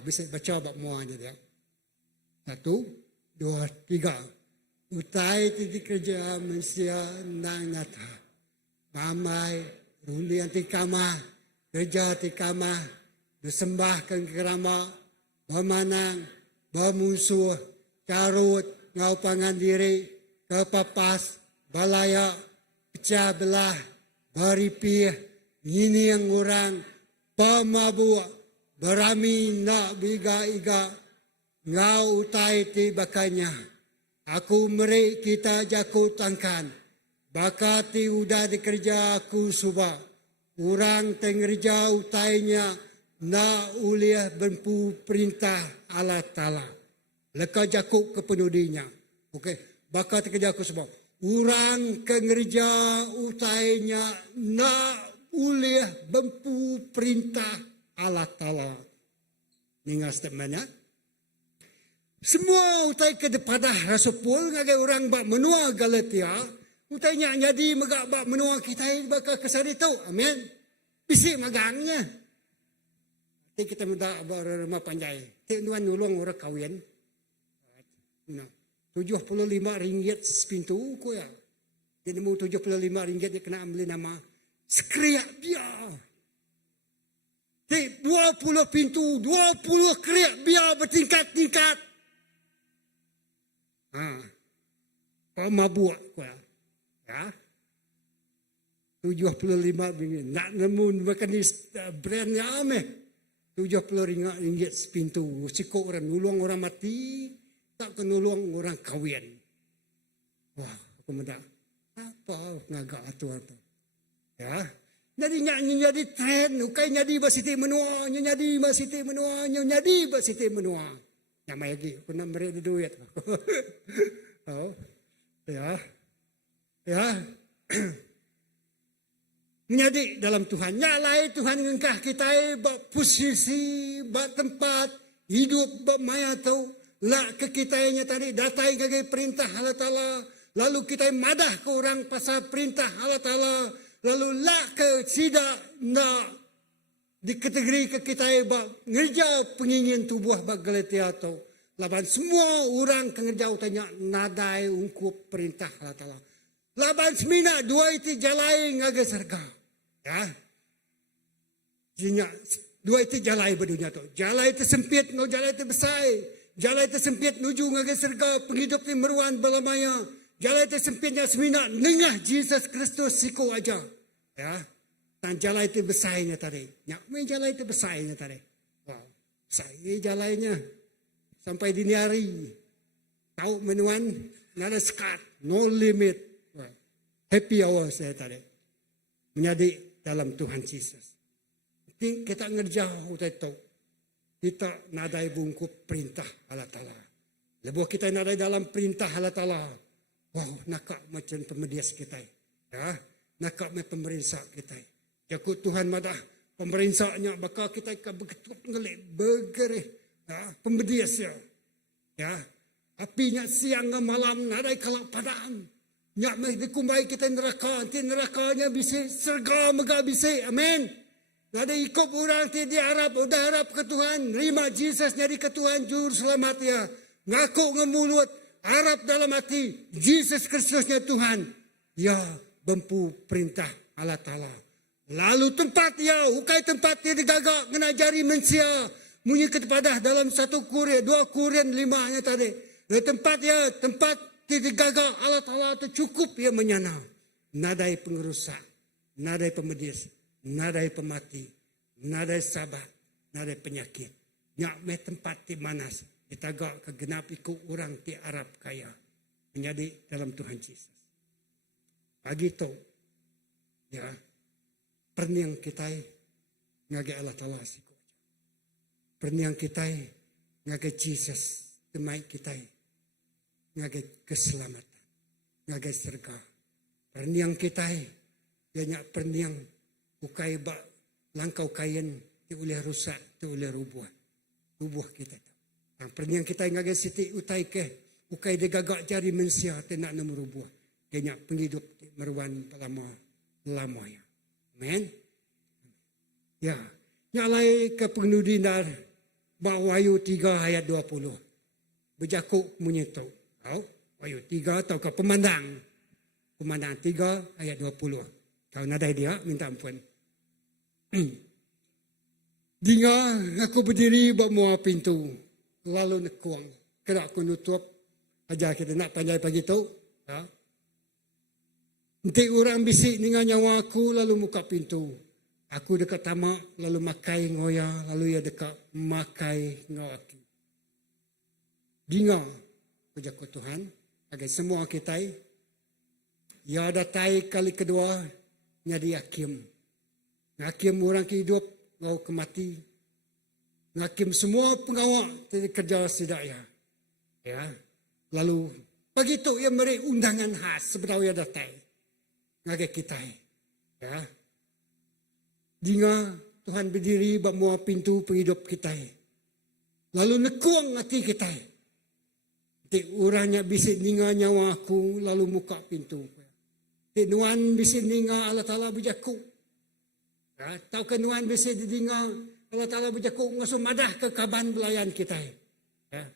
Bisa baca bab muanya dia. 1, 2, 3. Utai titik kerja manusia nang nyata. Mamai, rundi anti kama, kerja anti kama, disembahkan kerama, memanang, bermusuh, carut, ngau pangan diri, kepapas, balaya, pecah belah, beripih, ini yang orang pemabuk berami nak biga-iga ngau utai ti bakanya. Aku meri kita jakut tangkan. Bakati udah dikerja aku subah. Orang tengerja utainya na uliah benpu perintah Allah Ta'ala. Leka jakut kepenudinya. Okey, bakati kerja aku subah. Orang kengerja utainya na uliah bempu perintah Allah Ta'ala. Ningal statementnya. Semua utai ke depadah Rasul Paul ngagai orang bak menua Galatia. Utai nyak jadi megak bak menua kita bakal kesal itu. Amin. Bisik magangnya. Nanti kita minta berremah panjai. Tiap nulung orang kawin. RM75 sepintu ko ya. Jadi mau RM75 dia kena ambil nama. Sekeriak dia. 20 pintu, 20 kriak biar bertingkat-tingkat. Kau mabuk kau ya. 75 nak nemu makan di brand yang ameh. 70 ringgit sepintu. Sikok orang nulung orang mati, tak kenulung orang kawin. Wah, aku mendak. Apa ngagak atuan tu? Ya. Jadi jadi tren, ukai jadi basiti menua, jadi basiti menua, jadi basiti menua. Nama lagi, aku nak beri duit. Oh, ya, ya. Menjadi dalam Tuhan, nyalai Tuhan ngengkah kita, bak posisi, bak tempat hidup, bak maya tau, lak ke kitanya tadi datai kagai perintah Allah Taala, lalu kita madah ke orang pasal perintah Allah Taala. Lalu lak ke sidak nak di kategori ke kita bak ngerja pengingin tubuh bak geletia atau laban semua orang kengerja utanya nadai ungkup perintah Allah Ta'ala. Laban semina dua itu jalai ngaga serga. Ya. Jinya dua itu jalai berdunia tu. Jalai itu sempit, no jalai itu besar. Jalai itu sempit nuju ngaga serga penghidup ni meruan belamaya. Jalai itu sempitnya semina nengah Yesus Kristus siku aja. Ya, dan jalan itu besarnya tadi. Nyak, jalan itu besarnya tadi. Wow, besar jalannya. Sampai dini hari. Tahu menuan, nada sekat, no limit. Wow. Happy hour saya tadi. Menjadi dalam Tuhan Yesus. Kita ngerjau itu. Kita nadai bungkup perintah Allah Ta'ala. Lebuh kita nadai dalam perintah Allah Ta'ala. Wow, nakak macam pemedias kita. Ya. Nakak me pemerintah kita. Jakut Tuhan madah pemerintahnya bakal kita begitu ngelik bergerih. Ya, pembedias ya. Ya. Apinya siang ke malam nadai kalak padam. Nyak me dikumbai kita neraka, nanti nerakanya bisa serga mega bisa. Amin. Nadai ikut orang ti di Arab, udah harap ke Tuhan, terima Yesus jadi ke Tuhan juru selamat ya. Ngaku ngemulut, harap dalam hati Yesus Kristusnya Tuhan. Ya. Bempu perintah Allah Ta'ala. Lalu tempat ya, ukai tempat dia digagak, ngenajari mensia. Munyi kepada dalam 1 Korin, 2 Korin 5-nya tadi. Tempat ya, tempat dia digagak Allah Ta'ala itu cukup ya menyana. Nadai pengerusak, nadai pemedis, nadai pemati, nadai sabat, nadai penyakit. Nyak me tempat di manas, ditagak ke genap ikut orang di Arab kaya. Menjadi dalam Tuhan Yesus. Pagi itu, ya, perniang kita ngage Allah Ta'ala siku. Perniang kita ngage Jesus, temai kita ngage keselamatan, ngage serga. Perniang kita, banyak perniang ukai bak langkau kain, ti oleh rusak, ti oleh rubuh kita. Perniang kita ngage siti utai ke, ukai degagak jari mensia, ti nak nemu rubuh. Kaya penghidup meruan lama ya. Amen. Ya. Nyalai ke pengudinar Wahyu 3 ayat 20. Berjakuk menyetok. Wahyu 3 atau ke pemandang. Pemandang 3 ayat 20. Kau nadai dia minta ampun. Dinga aku berdiri bawa pintu. Lalu nekuang. Kena aku nutup. Ajar kita nak panjai pagi tu. Ya. Nanti orang bisik dengan nyawa aku lalu buka pintu. Aku dekat tamak lalu makai ngoya lalu ia dekat makai ngawaki. Dinga pujaku Tuhan agar semua kita ya datai kali kedua jadi hakim. Hakim orang kehidup ngau kemati. Hakim semua pengawal kerja sedaya. Ya. Lalu begitu ia beri undangan khas sebenarnya datai. Ngage kita. Ya. Dinga Tuhan berdiri bawa pintu penghidup kita. Lalu nekuang hati kita. Ti urangnya bisik ninga nyawa aku lalu muka pintu. Ti nuan bisik ninga Allah Ta'ala berjaku. Ya, tahu ke nuan bisik didinga Allah Ta'ala berjaku ngasuh madah ke kaban belayan kita. Ya.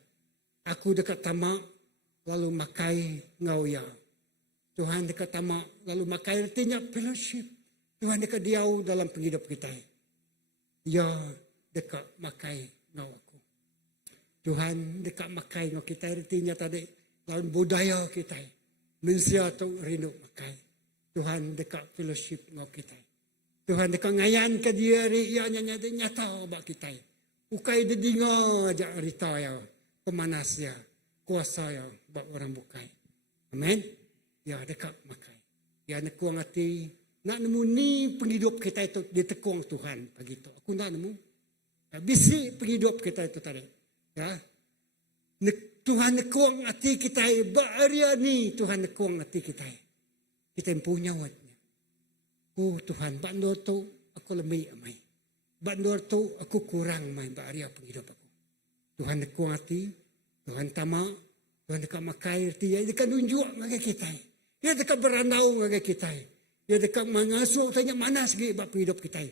Aku dekat tamak lalu makai ngau ya. Tuhan dekat tamak, lalu makai artinya fellowship. Tuhan dekat diau dalam penghidup kita. Ya dekat makai ngau aku. Tuhan dekat makai ngau kita artinya tadi. Lawan budaya kita. Mensia atau rindu makai. Tuhan dekat fellowship dengan kita. Tuhan dekat ngayan ke dia ia nyata bak kita. Ukai de dingo ajak rita ya, pemanas ya, kuasa ya bak orang bukai. Amen. Ya dekat makai. Ya nekuang hati nak nemu ni penghidup kita itu ditekung Tuhan begitu. Aku nak nemu. Bisi penghidup kita itu tadi. Ya. Tuhan nekuang hati kita. Ba'aria ni Tuhan nekuang hati kita. Kita yang punya watnya. Oh Tuhan, bandor tu aku lemih amai. Bandor tu aku kurang mai ba'aria penghidup aku. Tuhan nekuang hati. Tuhan tamak. Tuhan dekat makai hati. Dia dekat nunjuk dengan kita. Dia dekat berandau dengan kita. Dia dekat mengasuh tanya mana segi bak hidup kita.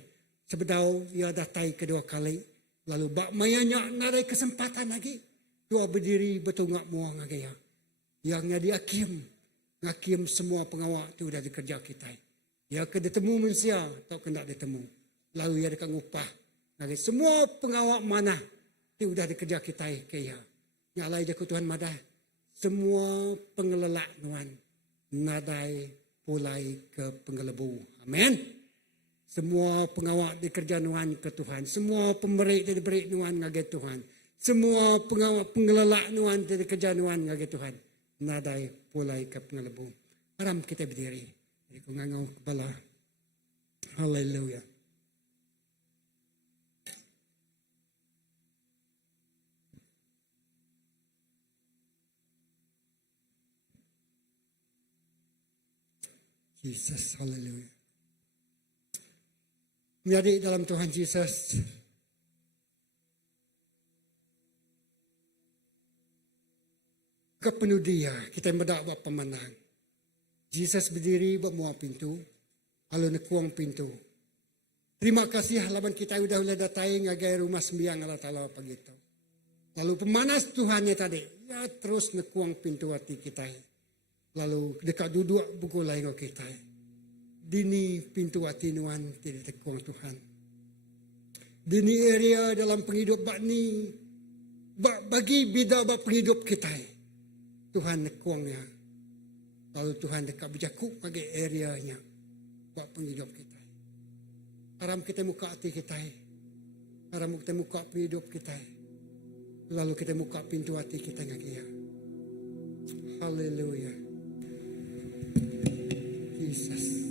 Sebedau dia datai kedua kali. Lalu bak mayanya narai kesempatan lagi. Dua berdiri betungak muang lagi ya. Yang jadi hakim. Hakim semua pengawal itu dah dikerja kita. Ya kena temu manusia atau kena ditemu. Lalu dia dekat ngupah. Lagi semua pengawal mana itu dah dikerja kita kaya. Nyalai jaku Tuhan madah. Semua pengelelak nuan. Nadai pulai ke penggelebu. Amin. Semua pengawal dikerja nuan ke Tuhan. Semua pemberik diberi nuan ngagai Tuhan. Semua pengawal pengelelak nuan dikerja nuan ngagai Tuhan. Nadai pulai ke penggelebu. Haram kita berdiri. Jadi ku ngangau kepala. Haleluya. Yesus, haleluya. Menjadi dalam Tuhan Yesus, kepenuh dia, kita berdakwah pemenang. Yesus berdiri bermuah pintu, lalu nekuang pintu. Terima kasih halaman kita sudah datai ngagai rumah sembiang Allah Ta'ala begitu. Lalu pemanas Tuhannya tadi, ya terus nekuang pintu hati kita. Lalu dekat duduk buku lain kita. Dini pintu hati nuan tidak tekuang Tuhan. Dini area dalam penghidup bak ni bagi bida bak penghidup kita. Tuhan nekuangnya. Lalu Tuhan dekat berjakuk bagi areanya bak penghidup kita. Haram kita muka hati kita. Haram kita muka penghidup kita. Lalu kita muka pintu hati kita ngakia. Haleluya. Jesus.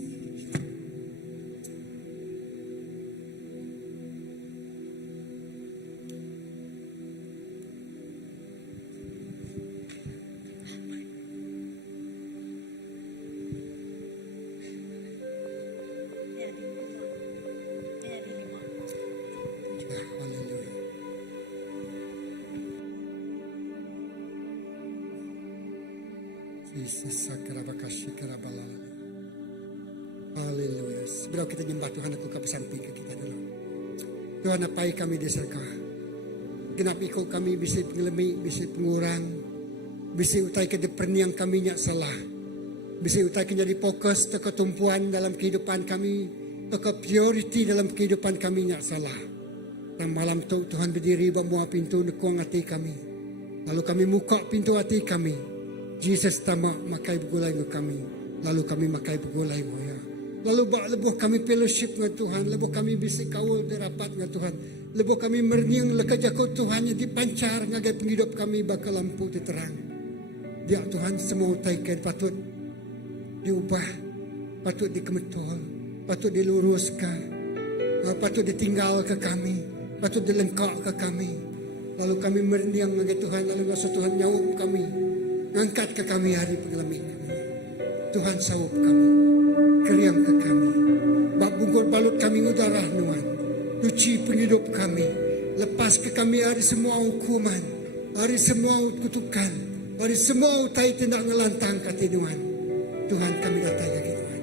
Jesus, sakarabakasih karabalala. Haleluya. Sebelum kita nyembah Tuhan, aku kau bersamping ke kita dulu. Tuhan, apai kami diserka. Kenapa ikut kami bisa pengelemi, bisa pengurang, bisa utai ke depan yang kami nyak salah. Bisa utai ke jadi fokus ke ketumpuan dalam kehidupan kami, ke priority dalam kehidupan kami nyak salah. Dan malam tu Tuhan berdiri bawa pintu nekuang hati kami. Lalu kami buka pintu hati kami. Jesus tamak makai begulai dengan kami. Lalu kami makai begulai ya. Lalu bak lebuh kami fellowship dengan Tuhan. Lebuh kami bisa kawal derapat dengan Tuhan. Lebuh kami merniang lekajakut Tuhan yang dipancar ngagai penghidup kami bakal lampu diterang. Dia Tuhan semua utaikan patut diubah, patut dikemetul, patut diluruskan, patut ditinggal ke kami, patut dilengkap ke kami. Lalu kami merniang ngagai Tuhan. Lalu maksud Tuhan nyawuk kami, angkat ke kami hari pengelami kami. Tuhan sawup kami, keriang ke kami, bak bungkur balut kami udara nuan, cuci penghidup kami, lepas ke kami hari semua hukuman, hari semua kutukan, hari semua utai tindak ngelantang kati nuan. Tuhan kami datang lagi Tuhan,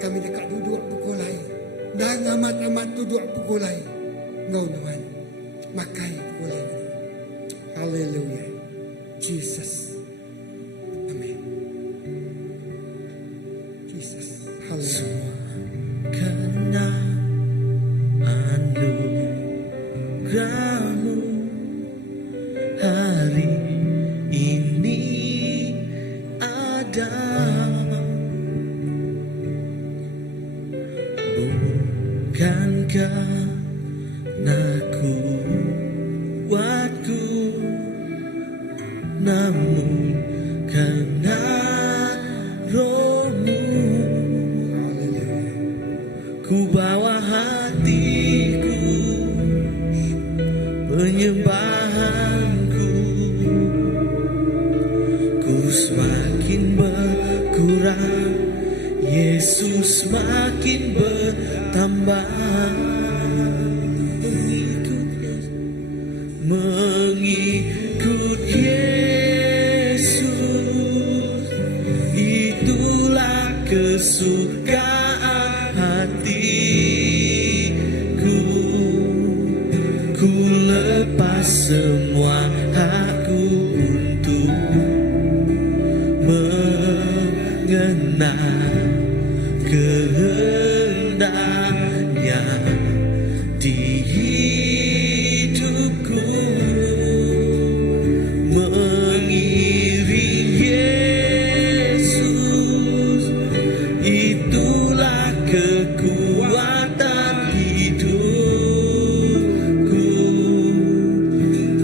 kami dekat duduk pukulai, dan amat-amat duduk pukulai, ngau nuan, makai pukulai. Haleluya, Jesus. Semua karena anugerahmu hari ini ada namun karena rohmu ku bawa hatiku, penyembahanku, ku semakin berkurang, Yesus semakin bertambah. Mengikut Yesus, itulah kesukaan hatiku. Ku lepas semua hakku untuk mengenal kehendaknya di hidupku. Mengiring Yesus, itulah kekuatan hidupku.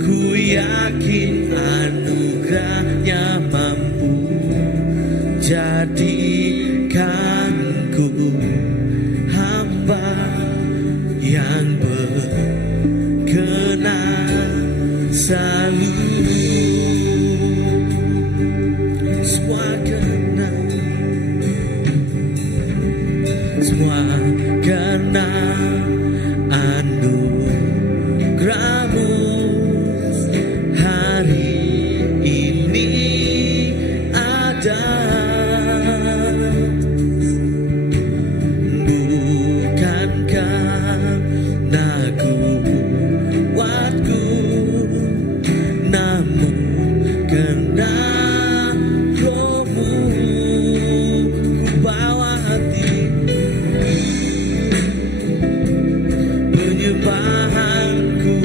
Ku yakin anugerahnya mampu jadikanku hamba yang berkenan selalu. Semua karena anugerahmu hari ini ada. Bukan karena kuatku, namun karena rohmu ku bawa hati, penyembahanku,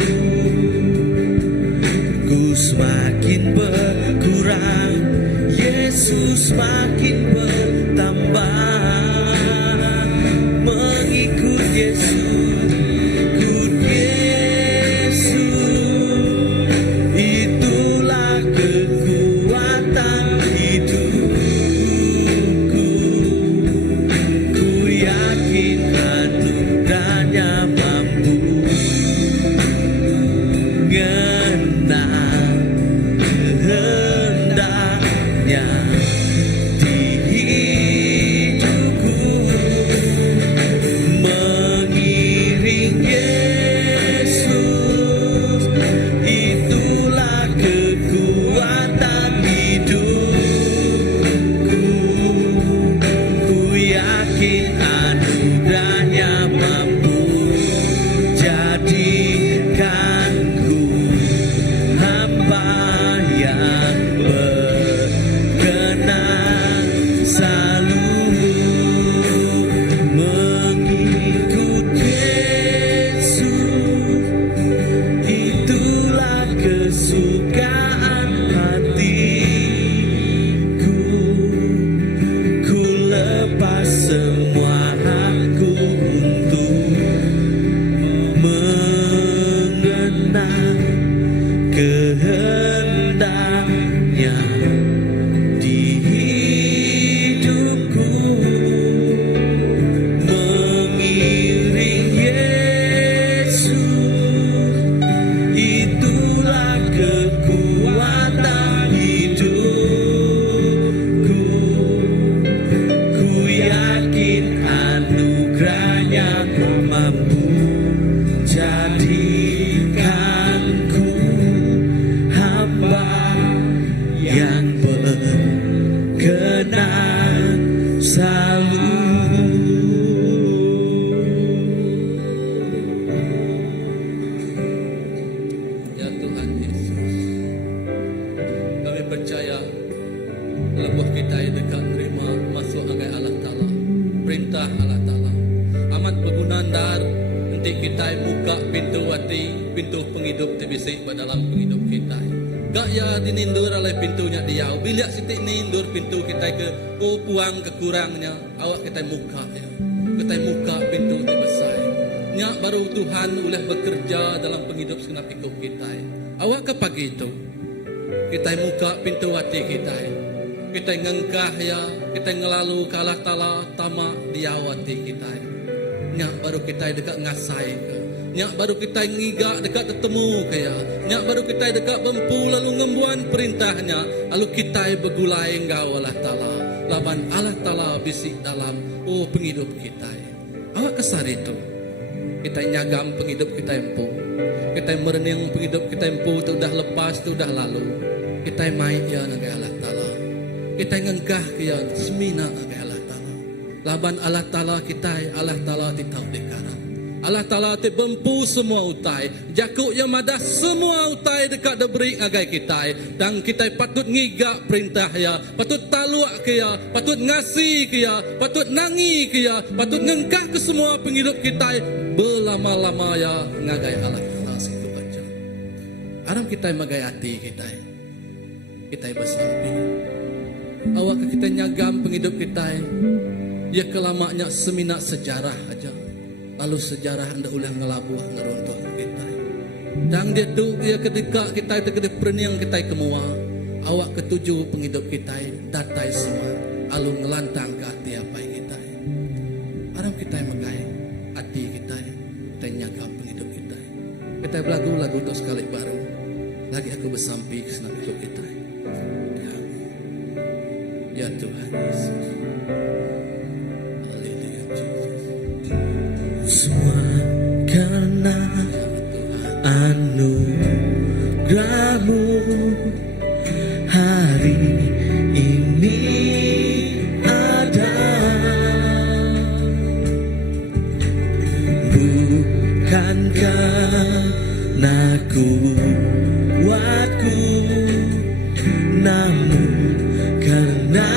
ku semakin berkurang, Yesus semakin bertambah. Mengikut Yesus, ikut Yesus, itulah kekuatan hidupku. Ku yakin anugerahnya mampu mengenal kehendaknya di hidupku. Mengiring Yesus, itulah kekuatan hidupku. Ku yakin anugerahnya mampu jadikanku hamba yang berkenan selalu. Mengikut Yesus, itulah kesukaan hatiku. Ku lepas semua hakku untuk mengenal kehendaknya di hidupku. Mengiring Yesus, itulah kekuatan hidupku. Ku yakin anugerahnya mampu jadikanku hamba yang berkenan selalu. Ya Tuhan Yesus, kami percaya dalam buah kita yang dekat terima masuk agai Allah Ta'ala, perintah Allah Ta'ala amat berguna dar nanti kita buka pintu hati, pintu penghidup TBC dalam penghidup kita. Gak ya dinindur oleh pintunya dia. Bila sitik nindur pintu kita ke puang kekurangnya, awak kita muka ya. Kita muka pintu terbesar. Nya baru Tuhan oleh bekerja dalam penghidup segenap hidup kita. Awak ke pagi itu kita muka pintu hati kita ngengkah ya, kita ngelalu kalah tala tama diawati kita. Nyak baru kita dekat ngasai ke, nyak baru kita ngiga dekat ketemu kaya, nyak baru kita dekat bempu lalu ngembuan perintahnya, lalu kita begulai engkau Allah Ta'ala, laban Allah Ta'ala bisik dalam penghidup kita. Awak kesar itu, kita nyagam penghidup kita empu, kita merenung penghidup kita empu, itu udah lepas, itu udah lalu, kita main ya naga Allah Ta'ala, kita ngengkah kaya semina naga Allah Ta'ala, laban Allah Ta'ala kita, Allah Ta'ala ditau dekarang. Allah Ta'ala te bempu semua utai, jakuk yang madah semua utai dekat deberi agai kita, dan kita patut ngigak perintah ya, patut taluak kaya, patut ngasih kaya, patut nangi kaya, patut ngengkah ke semua penghidup kita berlama-lama ya ngagai Allah Ta'ala situ aja. Aram kita magai hati kita bersampi. Awak kita nyagam penghidup kita, ya kelamaknya semina sejarah aja. Lalu sejarah anda ulah ngelabuh ngeruntuh kita. Dan dia tu dia ketika kita itu ketika perniang kita kemua, awak ketujuh penghidup kita datai semua, lalu ngelantang ke hati apa kita. Aram kita magai hati kita nyagam penghidup kita. Kita lagu tu sekali baru. Lagi aku bersampi ke senang hidup kita. Ya Tuhan Yesus. Haleluya Yesus. Semua karena anugerahmu hari ini ada, bukan karena kuatku, namun karena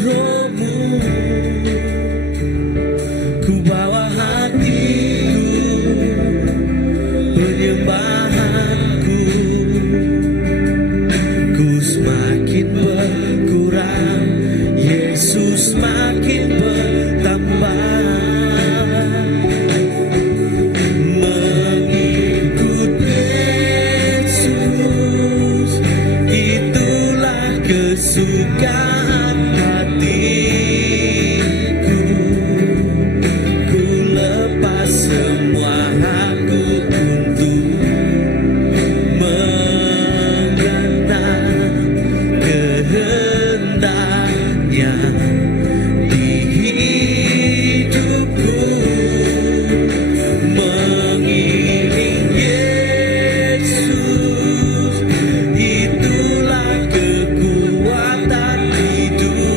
Roh-Mu. Ku bawa hatiku, penyembahanku, ku semakin berkurang, Yesus semakin bertambah. Mengikut Yesus, itulah kesukaan hatiku. Ku lepas semua hakku untuk mengenal kehendaknya di hidupku. Mengiring Yesus, itulah kekuatan hidupku.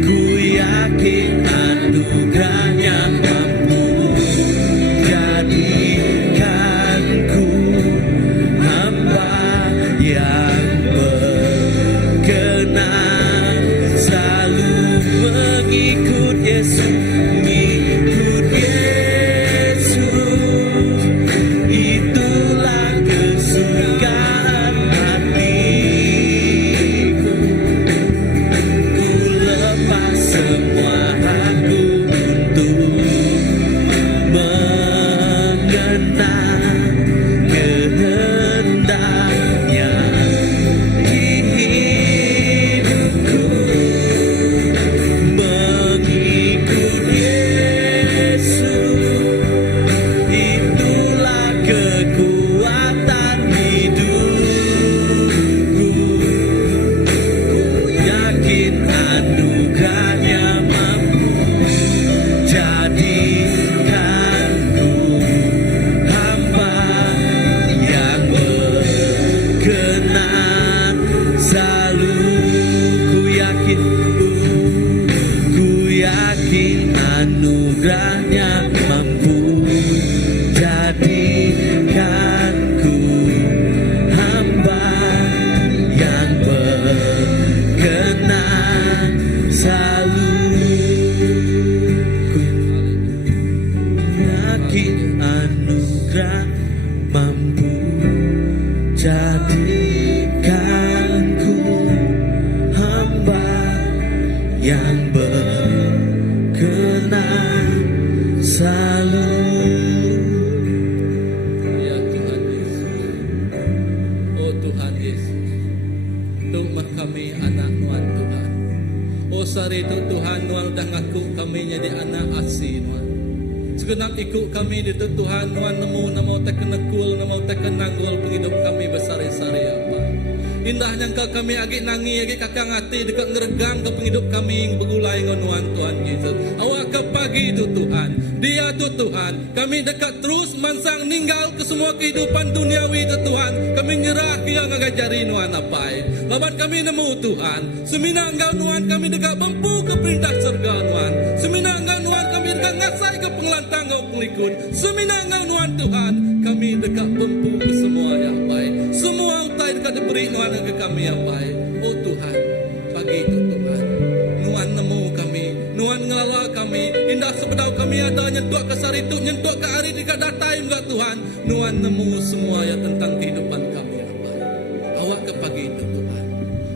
Ku yakin anugerahnya mampu jadikanku hamba yang berkenan, selalu mengikut Yesus, mengikut Yesus, itulah kesukaan hatiku. Ku lepas semua hakku untuk mengenal kehendaknya di hidupku. Mengikut Yesus, itulah kekuatan hidupku. Yakin anugerahnya mampu jadikanku hamba yang berkenan, selalu ku yakin anugerahnya mampu jadikanku hamba yang berkenan, selalu ku yakin anugerah mampu jadikanku hamba yang berkenan, selalu. Ya Tuhan Yesus. sari itu Tuhan Nuan dah ngaku kami jadi anak asli Nuan. Segenap ikut kami di Tuhan Nuan namo tekan kul namo tekan nanggul penghidup kami besari-sari apa. Indahnya engkau kami agi nangi agi kakang hati dekat ngeregang ke penghidup kami yang begulai ngonuan Tuhan Yesus. Awak ke pagi itu Tuhan. Dia tu Tuhan. Kami dekat terus mansang ninggal ke semua kehidupan duniawi itu Tuhan. Kami nyerah dia ngajari nuan apai. Lawan kami nemu Tuhan. Semina engkau nuan kami dekat bempu ke perintah surga nuan. Semina engkau nuan kami dekat ngasai ke pengelantang engkau pengikut. Semina engkau nuan Tuhan. Kami dekat bempu ke semua yang baik. Semua utai dekat diberi nuan ke kami yang baik. Oh Tuhan, pagi itu Tuhan, nuan nemu kami, nuan ngelala kami, indah sebedau kami ada nyentuh ke saritu, nyentuh ke hari dekat datai enggak Tuhan, nuan nemu semua yang tentang kehidupan kami yang baik. Awak ke pagi itu Tuhan,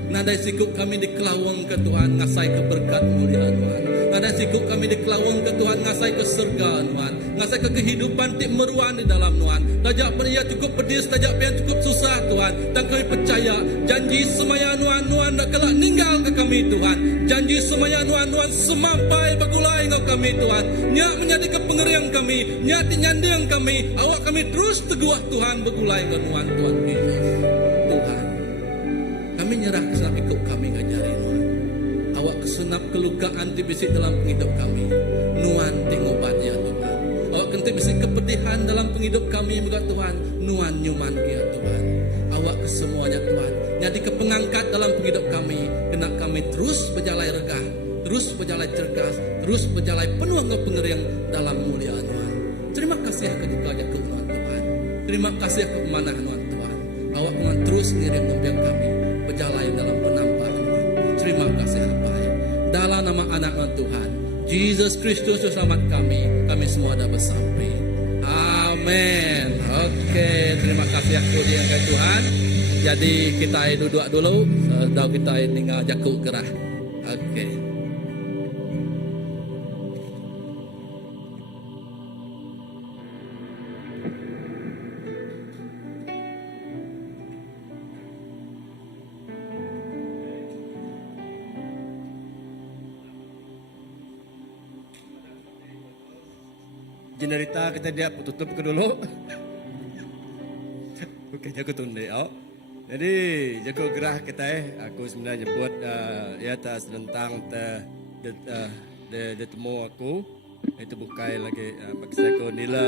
nadai sikuk kami dikelawang ke Tuhan, ngasai ke berkat mulia Tuhan. Nadai sikuk kami dikelawang ke Tuhan, ngasai ke surga Tuhan, ngasai ke kehidupan tik meruan di dalam Tuhan. Tajak ia cukup pedis, tajak ia cukup susah Tuhan. Dan kami percaya janji semaya nuan nak kelak ninggal ke kami Tuhan. Janji semaya nuan semampai bagulai engkau kami Tuhan. Nyak menjadi kepengerian kami, nyak nyanding kami. Awak kami terus teguh Tuhan bagulai engkau nuan Tuhan Yesus. Tuhan, kami nyerah kesenap ikut kami ngajari nuan. Awak kesenap kelukaan dibisik dalam hidup kami. Nuan tingobatnya Tuhan. Awak kenti bisik kepedihan dalam penghidup kami juga Tuhan. Nuan nyuman kia Tuhan. Awak kesemuanya Tuhan. Jadi kepengangkat dalam penghidup kami. Kena kami terus berjalan regah. Terus berjalan cergas. Terus berjalan penuh engkau pengerian dalam mulia Tuhan. Terima kasih ke dikajak ke Tuhan. Terima kasih ke pemanah Tuhan. Awak Tuhan terus ngirim membiak kami. Berjalan dalam penampakan Tuhan. Terima kasih apa. Dalam nama anak Tuhan. Yesus Kristus selamat kami semua dah bersampai. Amin. Oke, terima kasih aku dia ke Tuhan. Jadi kita duduk dulu, sedang kita tinggal jakuk gerah. Oke. Generita kita dia tutup ke dulu. Oke, jago tunde. Oh. Jadi jago gerah kita aku sebenarnya buat ya atas tentang de temu aku itu bukai lagi paksa ko nila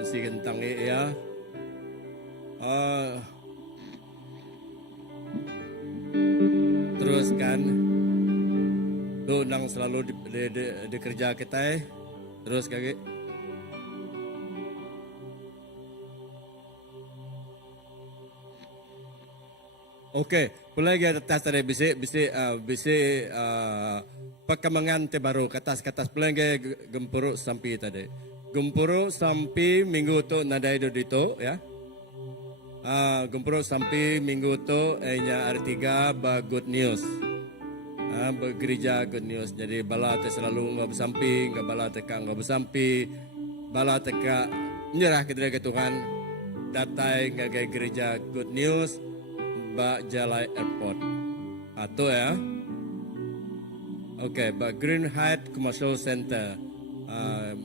si tentang ya. Terus kan lu nang selalu di kerja kita terus kaki. Oke, boleh kita atas tadi bisi perkembangan terbaru katas boleh gempuruk sampai tadi. Gempuruk sampai minggu tu nadai dito ya. Gempuruk sampai minggu tu hari 3 ba good news. Bergereja good news. Jadi bala te selalu nggak bersampi, nggak bala teka nggak bersampi, bala teka nyerah ke Tuhan. Datai nggak gereja good news. Ba Jalai Airport atau ya oke, ba Green Heights Commercial Center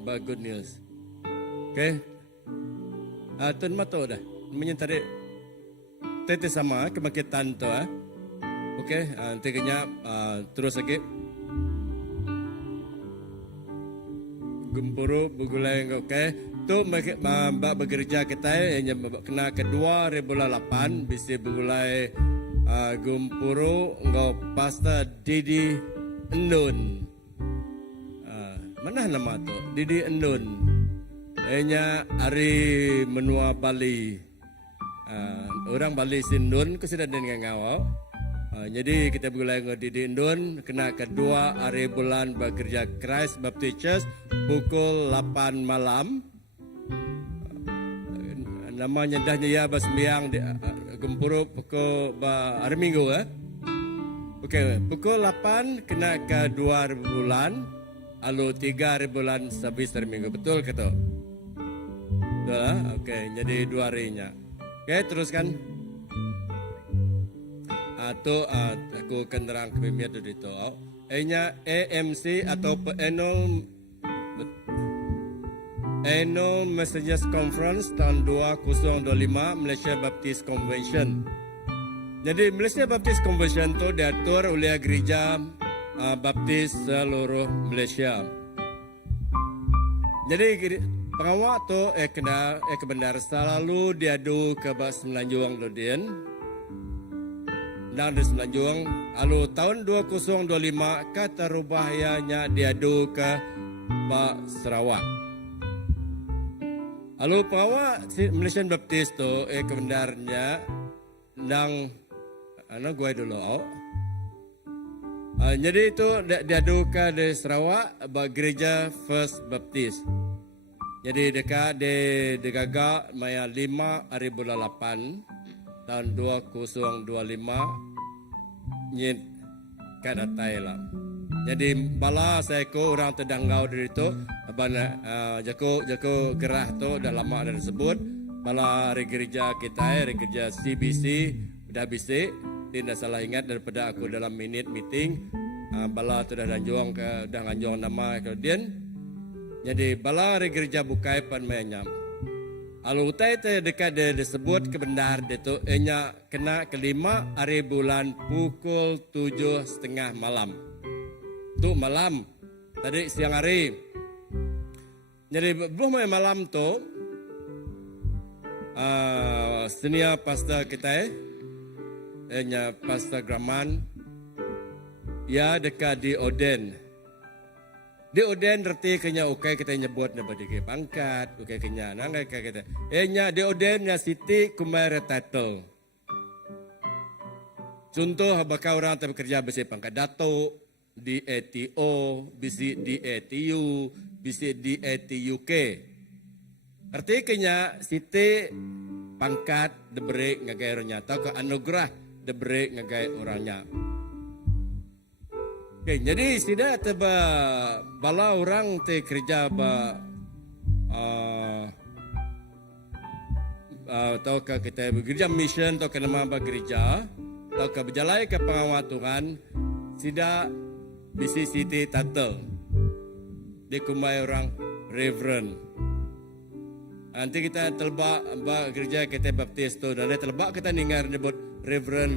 ba good news oke. Tuan mato dah menyentari tete sama kemakitan tu oke, teganya terus lagi gempuru begulai oke. Tu mbak bekerja kita yang kena kedua 2008 bisa begulai gumpuru ngau pasta Didi Endun. Mana nama tu? Didi Endun. Enya hari menua Bali. Orang Bali Sindun ku sudah dengan ngawau. Jadi kita begulai ngau Didi Endun kena kedua hari bulan bekerja Christ Baptist Church pukul 8 malam. Namanya dahnya ya basmiang di gempuru pukul hari Minggu Okey, pukul 8 kena ke 2 bulan, lalu 3 bulan habis hari Minggu. Betul ke tu? Betul Okey, jadi 2 harinya. Okey, teruskan. Atau aku akan terang ke pemimpin itu. Enya AMC atau Annual Messages Conference tahun 2025 Malaysia Baptist Convention. Jadi Malaysia Baptist Convention tu diatur oleh gereja Baptis seluruh Malaysia. Jadi pengawal tu kebenar selalu diadu ke Semenanjung Lodin. Dan di Semenanjung, lalu tahun 2025 kata rubahnya diadu ke Sarawak. Lalu pengawal Malaysian Baptist tu kebenarnya nang gue dulu. Jadi itu diadu ke di Sarawak gereja First Baptist. Jadi dekat digagak maya 5 hari bulan 8 tahun 2025 nyit kadatai lah. Jadi bala saya ko orang terdanggau dari itu bana jako gerah tu dah lama dah disebut bala gereja kita gereja CBC dah bisik tidak salah ingat daripada aku dalam meeting bala tu dah lanjuang ke dah lanjuang nama kemudian. Jadi bala gereja bukai pan menyam. Alu utai te dekat dia disebut kebenar dia tu enya kena kelima hari bulan pukul 7:30 malam. Tu malam tadi siang hari. Jadi belum malam tu senior pastor kita enya pastor Graman ya dekat di Oden. Di Oden reti kenya ukai kita nyebut nama di pangkat, ukai kenya nang kita. Nya di Oden nya Siti Kumar title. Contoh bakal orang yang bekerja besi pangkat dato di ATO, bisi di ATU, bisi di ATUK. Arti kenya Siti pangkat diberi ngagai orangnya atau ke anugerah diberi ngagai orangnya. Okay, jadi tidak teba bala orang te kerja atau ke kita bekerja mission atau ke nama gereja atau ke berjalai ke pengawal Tuhan tidak bisi city title dikumai orang reverend. Nanti kita telbak gereja kita baptis tu dan telbak kita dengar nyebut reverend.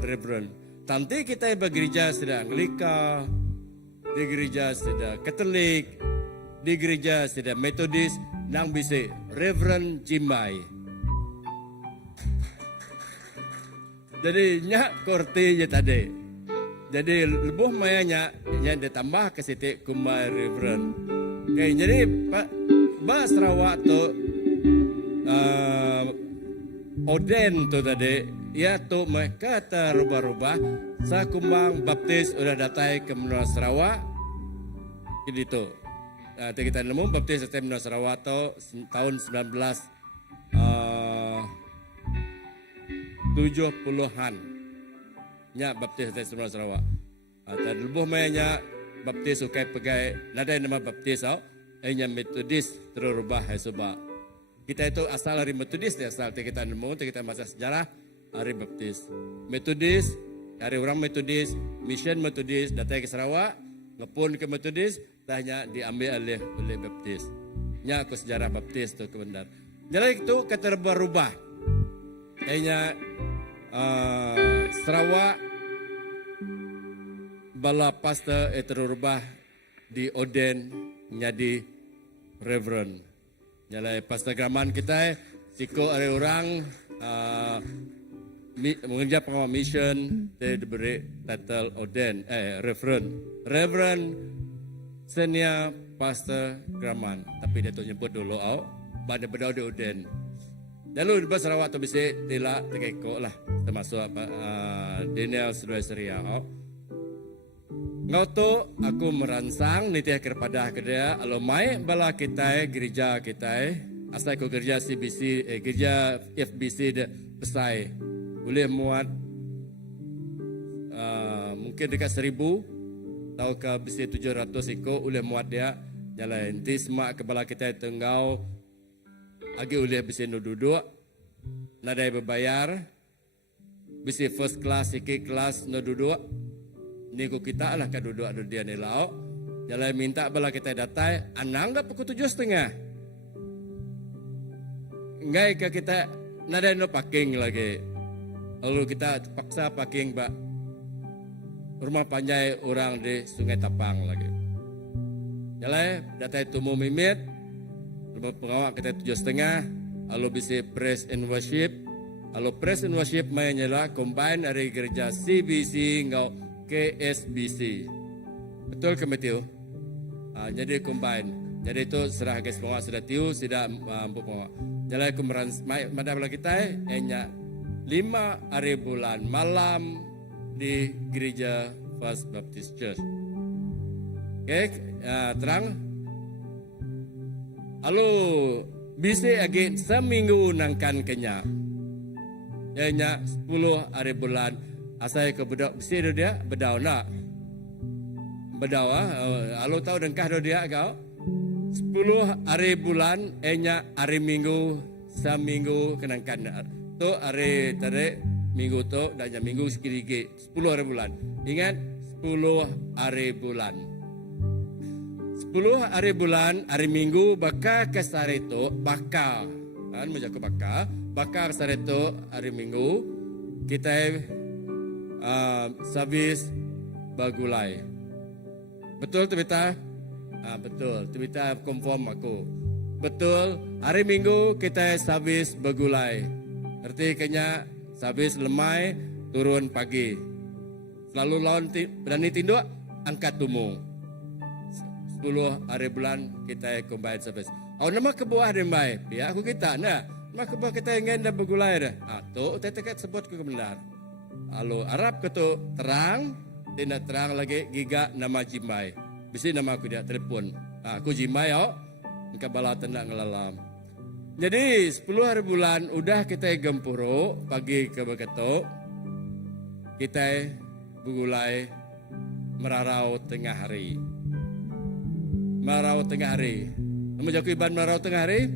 Nanti kita bekerja sedang Anglika, di gereja sudah Katolik, di gereja sudah Metodis, nang bisa Reverend Jimai. Jadi nyak korti je tadi. Jadi lebih mayanya yang ditambah ke situ kumai Reverend. Okay, jadi Pak Sarawak tu Oden tu tadi, ya tu mereka terubah-ubah. Saya kumbang baptis udah datang ke Menara Sarawak. Jadi tu. Kita nemu baptis di Menara Sarawak tu tahun 1970-an. Nya baptis di Menara Sarawak. Tadi lebih mainnya baptis ukai pegai. Nada nama baptis tau. Nya Metodis terubah sebab. Kita itu asal dari Metodis dia asal kita nemu kita masa sejarah hari baptis. Metodis dari orang Metodis, mission Metodis datang ke Sarawak, ngepun ke Metodis, tanya diambil oleh baptis. Nya aku sejarah baptis tu kebenar. Jadi itu kata berubah. Nya Sarawak bala pastor terubah di Oden jadi Reverend. Jadi pastor Graman kita siko ada orang mengerja pengawal mission dia diberi title Oden Reverend senior pastor Graman tapi dia tu nyebut dulu pada berdau di Oden. Lalu di Sarawak tu bisa tidak terkekok lah termasuk Daniel Sudwesria. Ngau tu aku merangsang niti akhir pada kedua alomai bala kita gereja kita asal aku gereja CBC gereja FBC de Pesai boleh muat mungkin dekat 1000 atau ke besi 700 iko boleh muat dia jalan nanti semak kepala kita tenggau agi boleh besi duduk nadai berbayar besi first class second class no duduk Niku kita lah kaduduk ada dia ni lauk. Jalan minta bala kita datai, anang gak pukul 7:30. Ngai ke kita nada no parking lagi. Lalu kita paksa parking bak rumah panjai orang di Sungai Tapang lagi. Jalan datai tumu mimit, rumah pengawak kita 7:30. Lalu bisa praise and worship. Lalu praise and worship mainnya lah combine dari gereja CBC ngau KSBC. Betul ke Matthew? Jadi combine. Jadi itu serah guys pengawak sudah tiu, sudah mampu pengawak. Jadi aku mada bala kita enya 5 hari bulan malam di gereja First Baptist Church. Oke, terang. Lalu bisa lagi seminggu nangkan kenya. Enya 10 hari bulan asal ke bedau besi dia bedau nak. Bedau lalu tahu dengkah dia kau 10 hari bulan enya hari minggu seminggu kenangkan tu hari tarik minggu tu dan minggu sekirigi 10 hari bulan ingat 10 hari bulan 10 hari bulan hari minggu bakal ke sarito bakal kan menjaga bakal ke sarito hari minggu kita service bagulai. Betul tu beta? Betul. Tu beta confirm aku. Betul. Hari Minggu kita service bagulai. Artinya service lemai turun pagi. Selalu lawan berani tinduk angkat tumu. 10 hari bulan kita combine service. Nama kebuah dia mai. Biar aku kita nah. Nama kebuah kita ingin dah bagulai dah. Tu tetekat sebut ke benar. Lalu Arab ketu terang. Tidak terang lagi giga nama Jimai. Bisi nama aku dia telefon. Aku Jimai Engkau bala tendak ngelalam. Jadi 10 hari bulan udah kita gempuro pagi ke begitu. Kita begulai merarau tengah hari. Merarau tengah hari. Nemu jaku iban merarau tengah hari?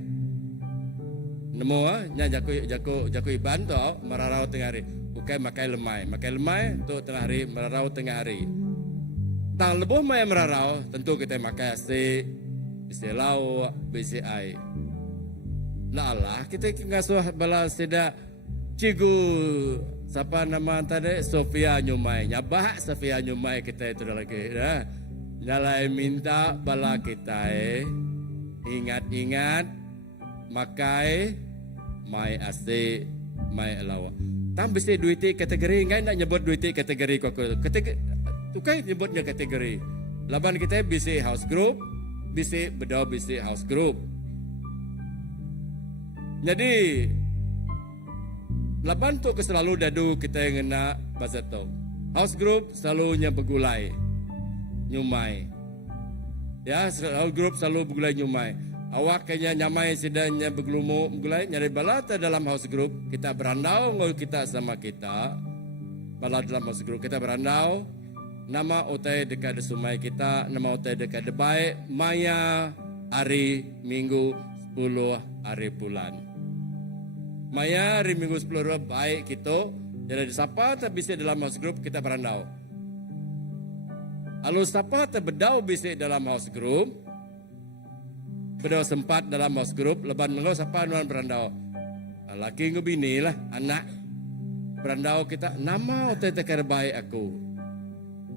Nemu nya jaku iban tu merarau tengah hari. Bukan makai lemai tu tengah hari merarau tengah hari. Tang lebuh mai merarau tentu kita makai asyik, bisi lau, bisi ai. Nah Allah kita ngasuh bala seda cigu siapa nama tadi Sofia Nyumai. Nyabah Sofia Nyumai kita itu lagi dah. Nyalai minta bala kita ingat-ingat makai mai asyik, mai lawa. Tam bisa duiti kategori ngai nak nyebut duiti kategori kau kategori tu kan nyebutnya kategori laban kita bisa house group bisa bedau bisa house group jadi laban tu selalu dadu kita yang nak bahasa tu house group selalunya begulai nyumai ya house group selalu begulai nyumai awak kayaknya nyamai sedangnya begulai nyari balata dalam house group kita berandau ngol kita sama kita bala dalam house group kita berandau nama otai dekat sumai kita nama otai dekat debai maya hari minggu 10 hari bulan maya hari minggu 10 hari baik kita jadi siapa tak bisa dalam house group kita berandau lalu siapa tak berdau bisa dalam house group berdau sempat dalam house group leban ngau siapa nuan berandau laki ngau bini lah anak berandau kita nama otai tekar baik aku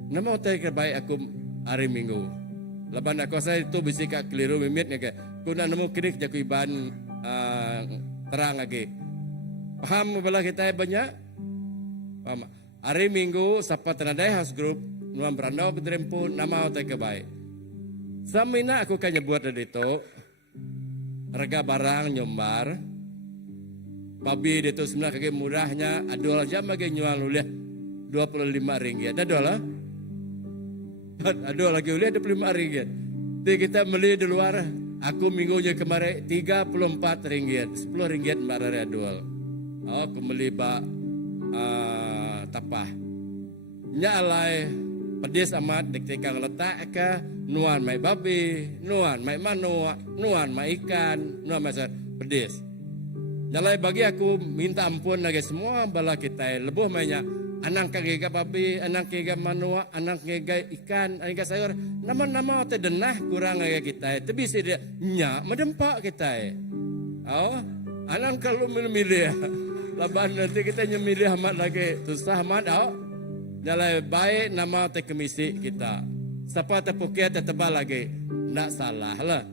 nama otai tekar baik aku hari minggu leban aku saya itu bisa kak keliru mimit ni ke kuna nemu kini jaku iban terang lagi paham bala kita banyak paham hari minggu siapa tenadai house group nuan berandau berempun nama otai tekar baik samina aku kan nyebut dari itu harga barang nyombar babi itu sebenarnya kaki murahnya adol aja bagi nyual uliah 25 ringgit adol lah adol lagi uliah 25 ringgit jadi kita beli di luar aku minggunya kemarin 34 ringgit 10 ringgit barang adol aku beli bak tapah nyalai pedis amat diktikang letak ke nuan mai babi, nuan mai manua, nuan mai ikan, nuan mai pedis. Nyalai bagi aku minta ampun lagi semua bala kita lebuh mainnya anang kagiga babi, anang kagiga manua, anang kagiga ikan, anang kagiga sayur. Nama-nama te denah kurang kagiga kita. Tapi si dia nyak madempak kita. Oh, anang kalau milih, laban nanti kita nyemilih amat lagi susah amat. Oh, jalan baik nama te kemisi kita. Siapa te pukia te tebal lagi, nak salah lah.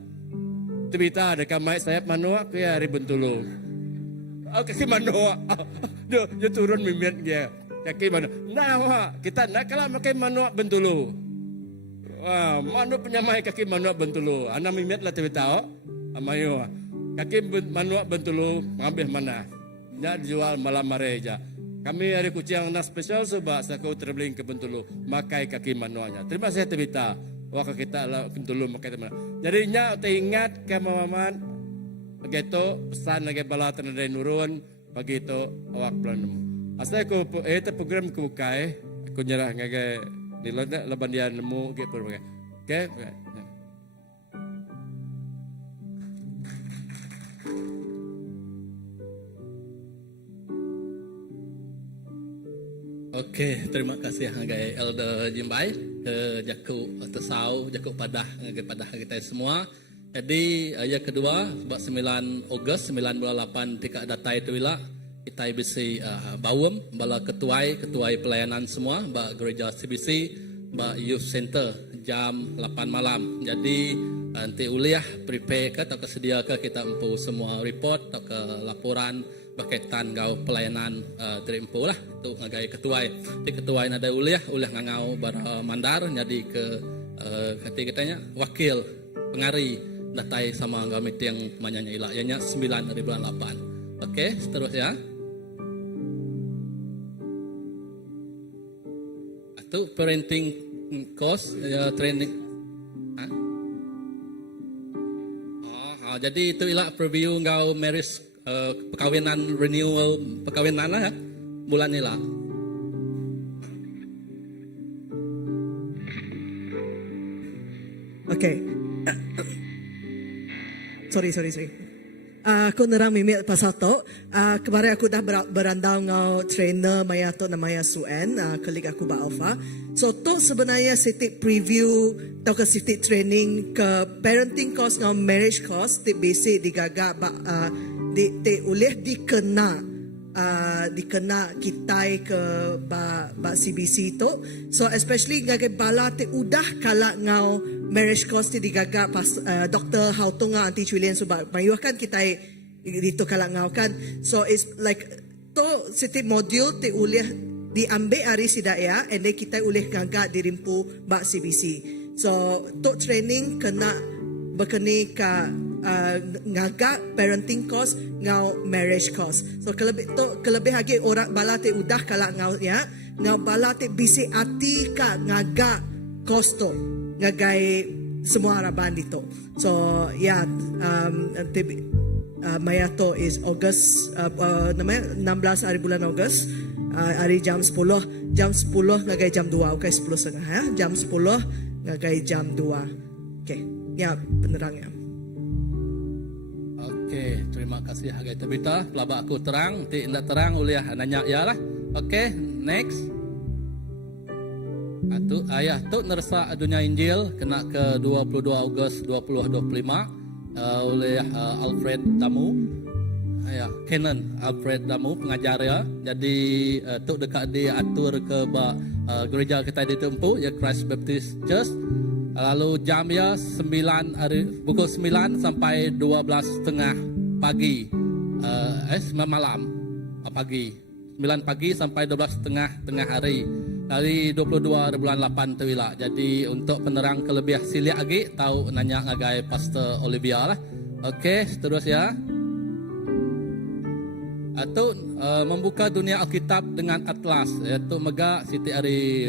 Tebita ada kamai sayap manua kaya hari Bentulu. Oh, kaki manua, dia turun mimit dia. Kaki manua, nah kita nak kalau makai manua Bentulu. Wah, manua penyamai kaki manua Bentulu. Anak mimit lah tebita. Amayo, kaki manua Bentulu ngambil mana? Nak jual malam mareja. Kami hari kucing nak spesial sebab saya terbeling ke Bentulu. Makai kaki manuanya. Terima kasih tebita. Wah kita lah Bentulu makai teman. Jadi nya teringat ke mamaman. Begitu pesan lagi balatan dari nurun. Begitu awak pelan. Asal aku itu program ku bukai. Aku nyerah ngagai nilai laban dia nemu gitu berbagai. Okay. Okey, terima kasih hagai Elder Jimbai ke Jaku Tesau, Jaku Padah kepada kita semua. Jadi yang kedua sebab 9 Ogos 9/8 tika datai tu ila kita bisi bawem bala ketuai pelayanan semua ba gereja CBC ba youth center jam 8 malam. Jadi nanti uliah prepare ke atau kesedia ke kita empu semua report atau ke laporan berkaitan gau pelayanan dari empu lah itu ngagai ketuai. Di ketuai ada uliah ngangau bara mandar jadi ke kata kitanya wakil pengari datai sama gau meeting manyanya ila ianya 9/8. Okey, seterusnya. Itu parenting course training. Jadi itu ilah preview ngau marriage perkawinan renewal perkawinan lah bulan ni lah. Okay. Sorry. Aku nerang mimik pasal tu. Kemarin aku dah berandau ngau trainer maya tu namanya Suen, kolik aku ba Alpha. So tu sebenarnya sitik preview atau ke sitik training ke parenting course ngau marriage course ti basic digagak ba di oleh dikena kita ke ba CBC tu. So especially ngagai bala te udah kala ngau marriage course ti digagak pas Dr. Hautunga anti Chulian sebab mayuhkan kita dito kala ngau kan. So it's like to siti module te uleh diambil hari sidaya and then kita uleh gagak dirimpu ba CBC. So to training kena berkeni ka ngagak parenting course ngau marriage course. So kelebih lagi orang bala te udah kala ngau ya ngau bala te bisi ati ka ngagak course tu ngagai semua araban dito. So yeah, maya to is August namanya 16 hari bulan August. Hari jam 10 ngagai jam 2. Okay, 10.30 ya. Jam 10 ngagai jam 2. Okay. Ya, penerang ya. Okey, terima kasih hagai Tabita. Pelabak aku terang, ti indah terang uliah nanya ya lah. Okey, next. Atu ayah tu nersa dunia Injil kena ke 22 Ogos 2025 oleh Alfred Damu. Ya, Kenan Alfred Damu pengajar ya. Jadi tu dekat diatur ke gereja kita di Tempu ya Christ Baptist Church. Lalu jam ya pukul 9 sampai 12.30 pagi. 9 malam pagi. 9 pagi sampai 12.30 tengah hari. Dari 22/8 tu ila. Jadi untuk penerang kelebih siliak lagi tahu nanya ngagai Pastor Olivia lah. Okey, seterusnya. Atau membuka dunia Alkitab dengan atlas iaitu mega siti hari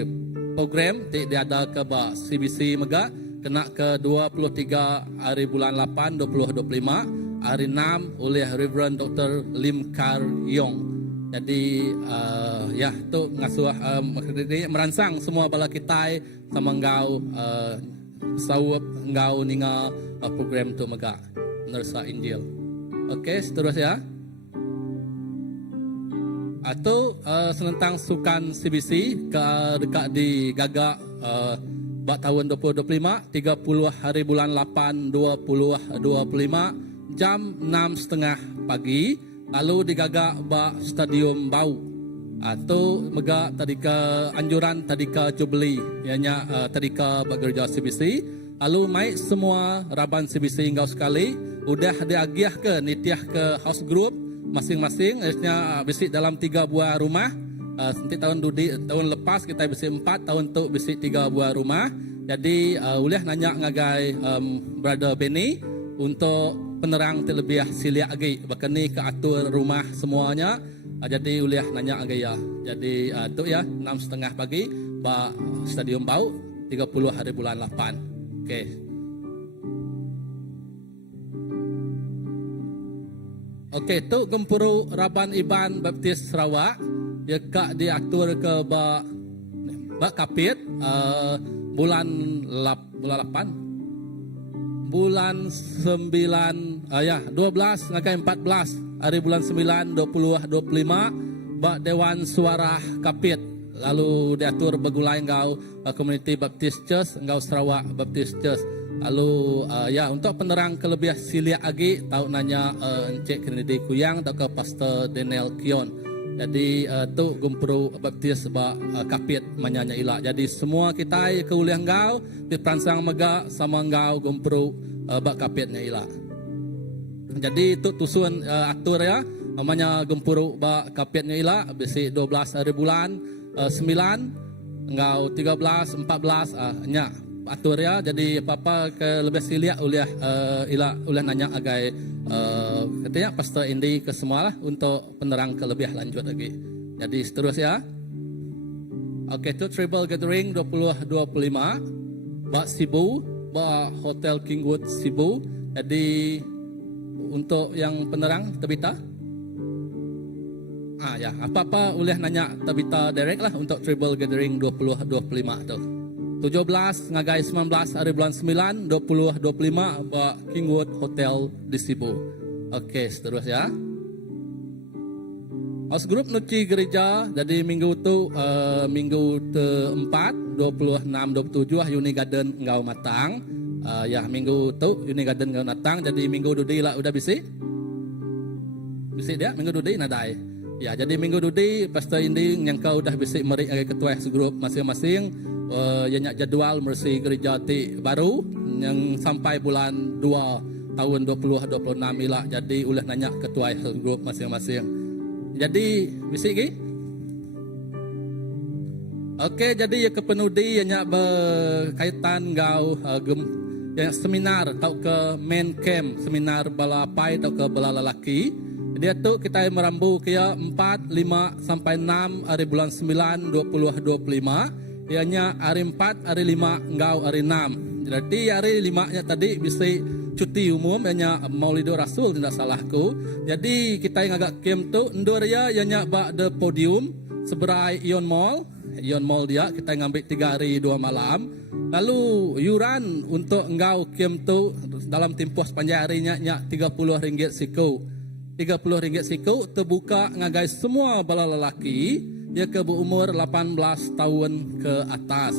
program dia ada ke CBC mega kena ke 23 hari bulan 8 2025 hari 6 oleh Reverend Dr. Lim Kar Yong. Jadi ya tu ngasuh merangsang semua bala kita sama engkau sawap engkau ninga program tu mega nersa Injil. Okey, seterusnya. atau senentang sukan CBC dekat di Gagak bak tahun 2025 30 hari bulan 8 2025 jam 6.30 pagi lalu di Gagak bak Stadium Bau atau mega tadika anjuran tadika Jubilee ianya tadika bak gereja CBC lalu mai semua raban CBC engkau sekali udah diagiah ke nitiah ke house group masing-masing harusnya bisik dalam 3 buah rumah. Nanti tahun lepas kita bisik 4 tahun tu bisik 3 buah rumah. Jadi uliah nanya ngagai Brother Benny untuk penerang terlebih siliak lagi bakani ke atur rumah semuanya. Jadi uliah nanya agak ya. Jadi tu ya 6.30 pagi ba Stadium Bau 30 hari bulan 8. Okey. Okey, tu Gempuru Raban Iban Baptis Sarawak dia kak diatur ke ba Kapit bulan 8 bulan 9 12 ngakai 14 hari bulan 9 2025 ba Dewan Suara Kapit lalu diatur begulai engkau Community Baptist Church engkau Sarawak Baptist Church. Lalu untuk penerang kelebih siliak lagi tahu nanya Encik Kennedy Kuyang atau ke Pastor Daniel Kion. Jadi tu Gempuru Baptis ba Kapit manyanya ilak. Jadi semua kita ke uliah engkau di peransang mega sama engkau Gempuru ba Kapitnya ilak. Jadi tu tusun atur ya namanya Gempuru ba Kapitnya ilak besi 12 hari bulan 9 engkau 13 14 nya atur ya. Jadi apa-apa ke lebih siliak uliah uliah nanya agai katanya Pastor Indi ke semua lah untuk penerang ke lebih lanjut lagi. Jadi seterusnya okey tu Tribal Gathering 2025 ba Sibu ba Hotel Kingwood Sibu. Jadi untuk yang penerang Tabita ya apa-apa uliah nanya Tabita direct lah untuk Tribal Gathering 2025 tu 17 ngagai 19 hari bulan 9 2025 ba Kingwood Hotel di Sibu. Okey, seterusnya. House group Nuci Gereja jadi minggu tu minggu ke-4 26 27 Uni Garden Ngau Matang. Minggu tu Uni Garden Ngau Matang jadi minggu dudi lah udah bisi. Bisi dia minggu dudi nadai. Ya, jadi minggu dudi Pastor Indi yang kau udah bisi meri ketua house group masing-masing. Yang jadual mersi gereja ti baru yang sampai bulan 2 tahun 2026 ila jadi ulah nanya ketua grup masing-masing. Jadi bisik lagi. Okey, jadi ya kepenudi yang berkaitan gau yang seminar atau ke main camp seminar balapai atau ke bala lelaki. Dia tu kita merambu ke 4 5 sampai 6 hari bulan 9 2025. Ianya hari 4, hari 5, engkau hari 6. Jadi hari 5-nya tadi bisa cuti umum, ianya Maulidur Rasul tidak salahku. Jadi kita yang agak camp tu, endur ya, ianya bak the podium, seberai Ion Mall dia, kita ngambil 3 hari 2 malam. Lalu yuran untuk engkau camp tu dalam tempoh sepanjang harinya RM30 siku. RM30 siku terbuka ngagai semua bala lelaki. Dia ke berumur 18 tahun ke atas.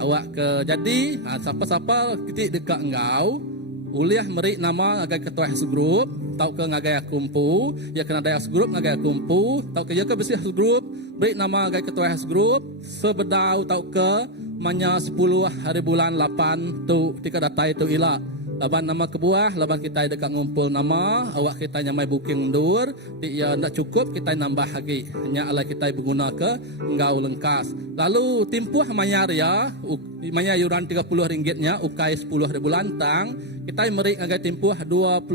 Awak ke jadi siapa-siapa kita dekat engkau uliah meri nama ngagai ketua house group tau ke ngagai kumpu ya kena ada house group ngagai kumpu tau ke ya ke besi house group beri nama ngagai ketua house group sebedau tau ke manya 10 hari bulan 8 tu tika datai tu ila laban nama kebuah, laban kita dekat ngumpul nama, awak kita nyamai booking dur, ya tidak cukup kita nambah lagi, hanya ala kita berguna ke engkau lengkas. Lalu timpuh manyar ya, manya yuran RM30-nya, ukai 10 hari bulan tang, kita meri agak timpuh 25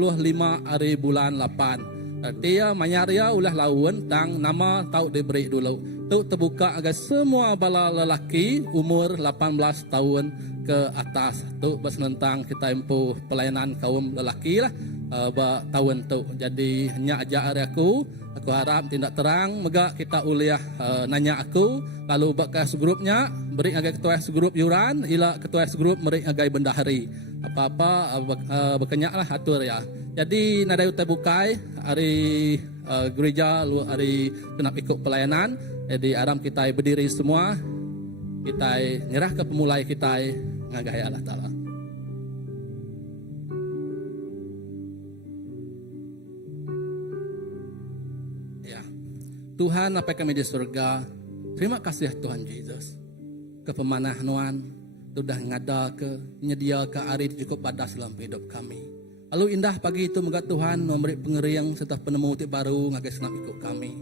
hari bulan 8. Arti ya manyar ya ulah lawan tang nama tahu diberi dulu. Tu terbuka agak semua bala lelaki umur 18 tahun ke atas. Tu bersenentang kita impu pelayanan kaum lelaki lah tahun tu. Jadi hanya aja hari aku harap tindak terang mega kita uliah nanya aku lalu bekas grupnya beri agak ketua grup yuran ila ketua grup beri agak bendahari apa-apa berkenyak lah atur ya. Jadi nadai utai bukai hari gereja lu hari kena ikut pelayanan. Jadi aram kita berdiri semua. Kita nyerah ke pemulai kita ngagai Allah Ta'ala. Ya. Tuhan apa kami di surga. Terima kasih Tuhan Yesus. Kepemanah Nuan sudah ngada ke nyedia ke hari cukup badas dalam hidup kami. Lalu indah pagi itu moga Tuhan memberi pengeriang serta penemu tik baru ngagai senap ikut kami.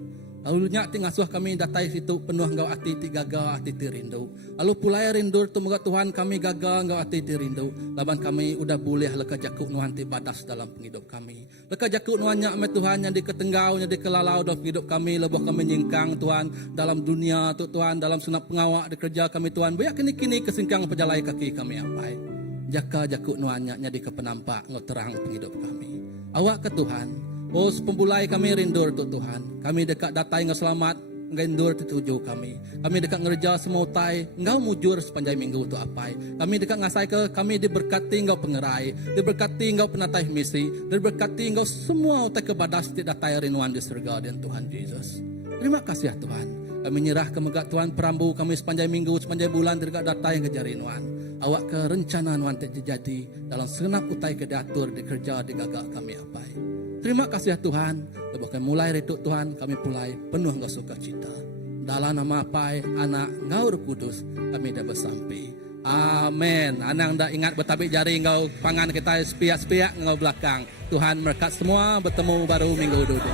Lalu nyak ti ngasuh kami datai situ penuh ngau ati ti gaga ati ti rindu. Lalu pulai rindu tu moga Tuhan kami gaga ngau ati ti rindu. Laban kami udah boleh leka jakuk nuan ti badas dalam penghidup kami. Leka jakuk nuan nyak me Tuhan yang di ketenggau yang di kelalau dalam hidup kami. Lebih kami nyingkang Tuhan dalam dunia tu Tuhan dalam sunap pengawak di kerja kami Tuhan. Biar kini-kini kesingkang pejalai kaki kami ampai. Jaka jakuk nuan nyak di kepenampak ngau terang penghidup kami. Awak ke Tuhan. Oh, pembulai kami rindu tu Tuhan. Kami dekat datai ngau selamat, ngendur tujuh kami. Kami dekat ngerja semua utai, ngau mujur sepanjang minggu tu apai. Kami dekat ngasai ke, kami diberkati ngau pengerai, diberkati ngau penatai misi, diberkati ngau semua utai kebadas di datai rinuan di surga dan Tuhan Yesus. Terima kasih ya Tuhan. Kami nyerah ke megak Tuhan perambu kami sepanjang minggu, sepanjang bulan dekat datai yang kejar rinuan. Awak ke rencana nuan terjadi dalam senap utai kedatur di kerja di gagak kami apai. Terima kasih ya Tuhan. Bahkan mulai retuk Tuhan kami pulai penuh ngau sukacita. Dalam nama Pai, Anak, Ngau Roh Kudus kami dah bersampai. Amin. Anang dah ingat bertabik jari ngau pangan kita sepiak-sepiak ngau belakang. Tuhan berkat semua bertemu baru minggu dulu.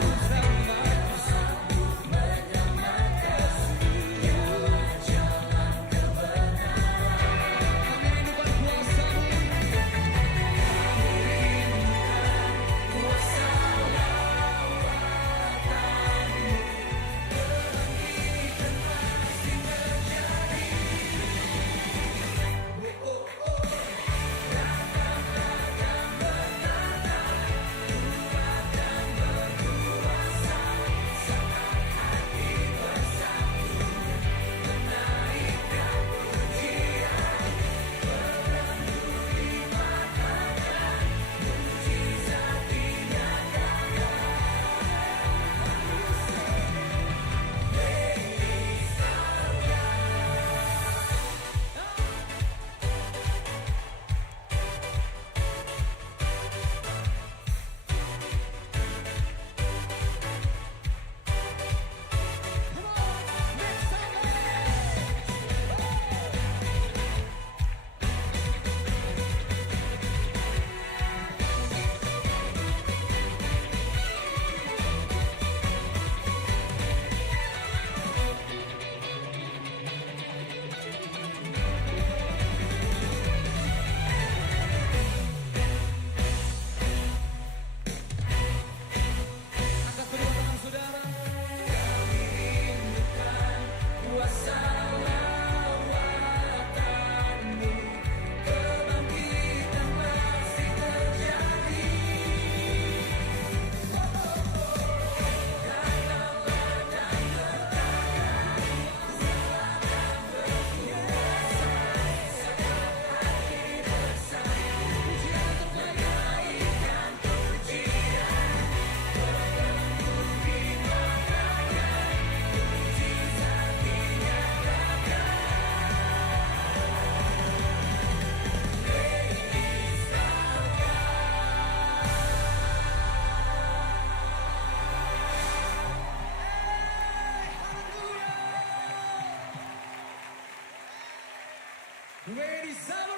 Ladies and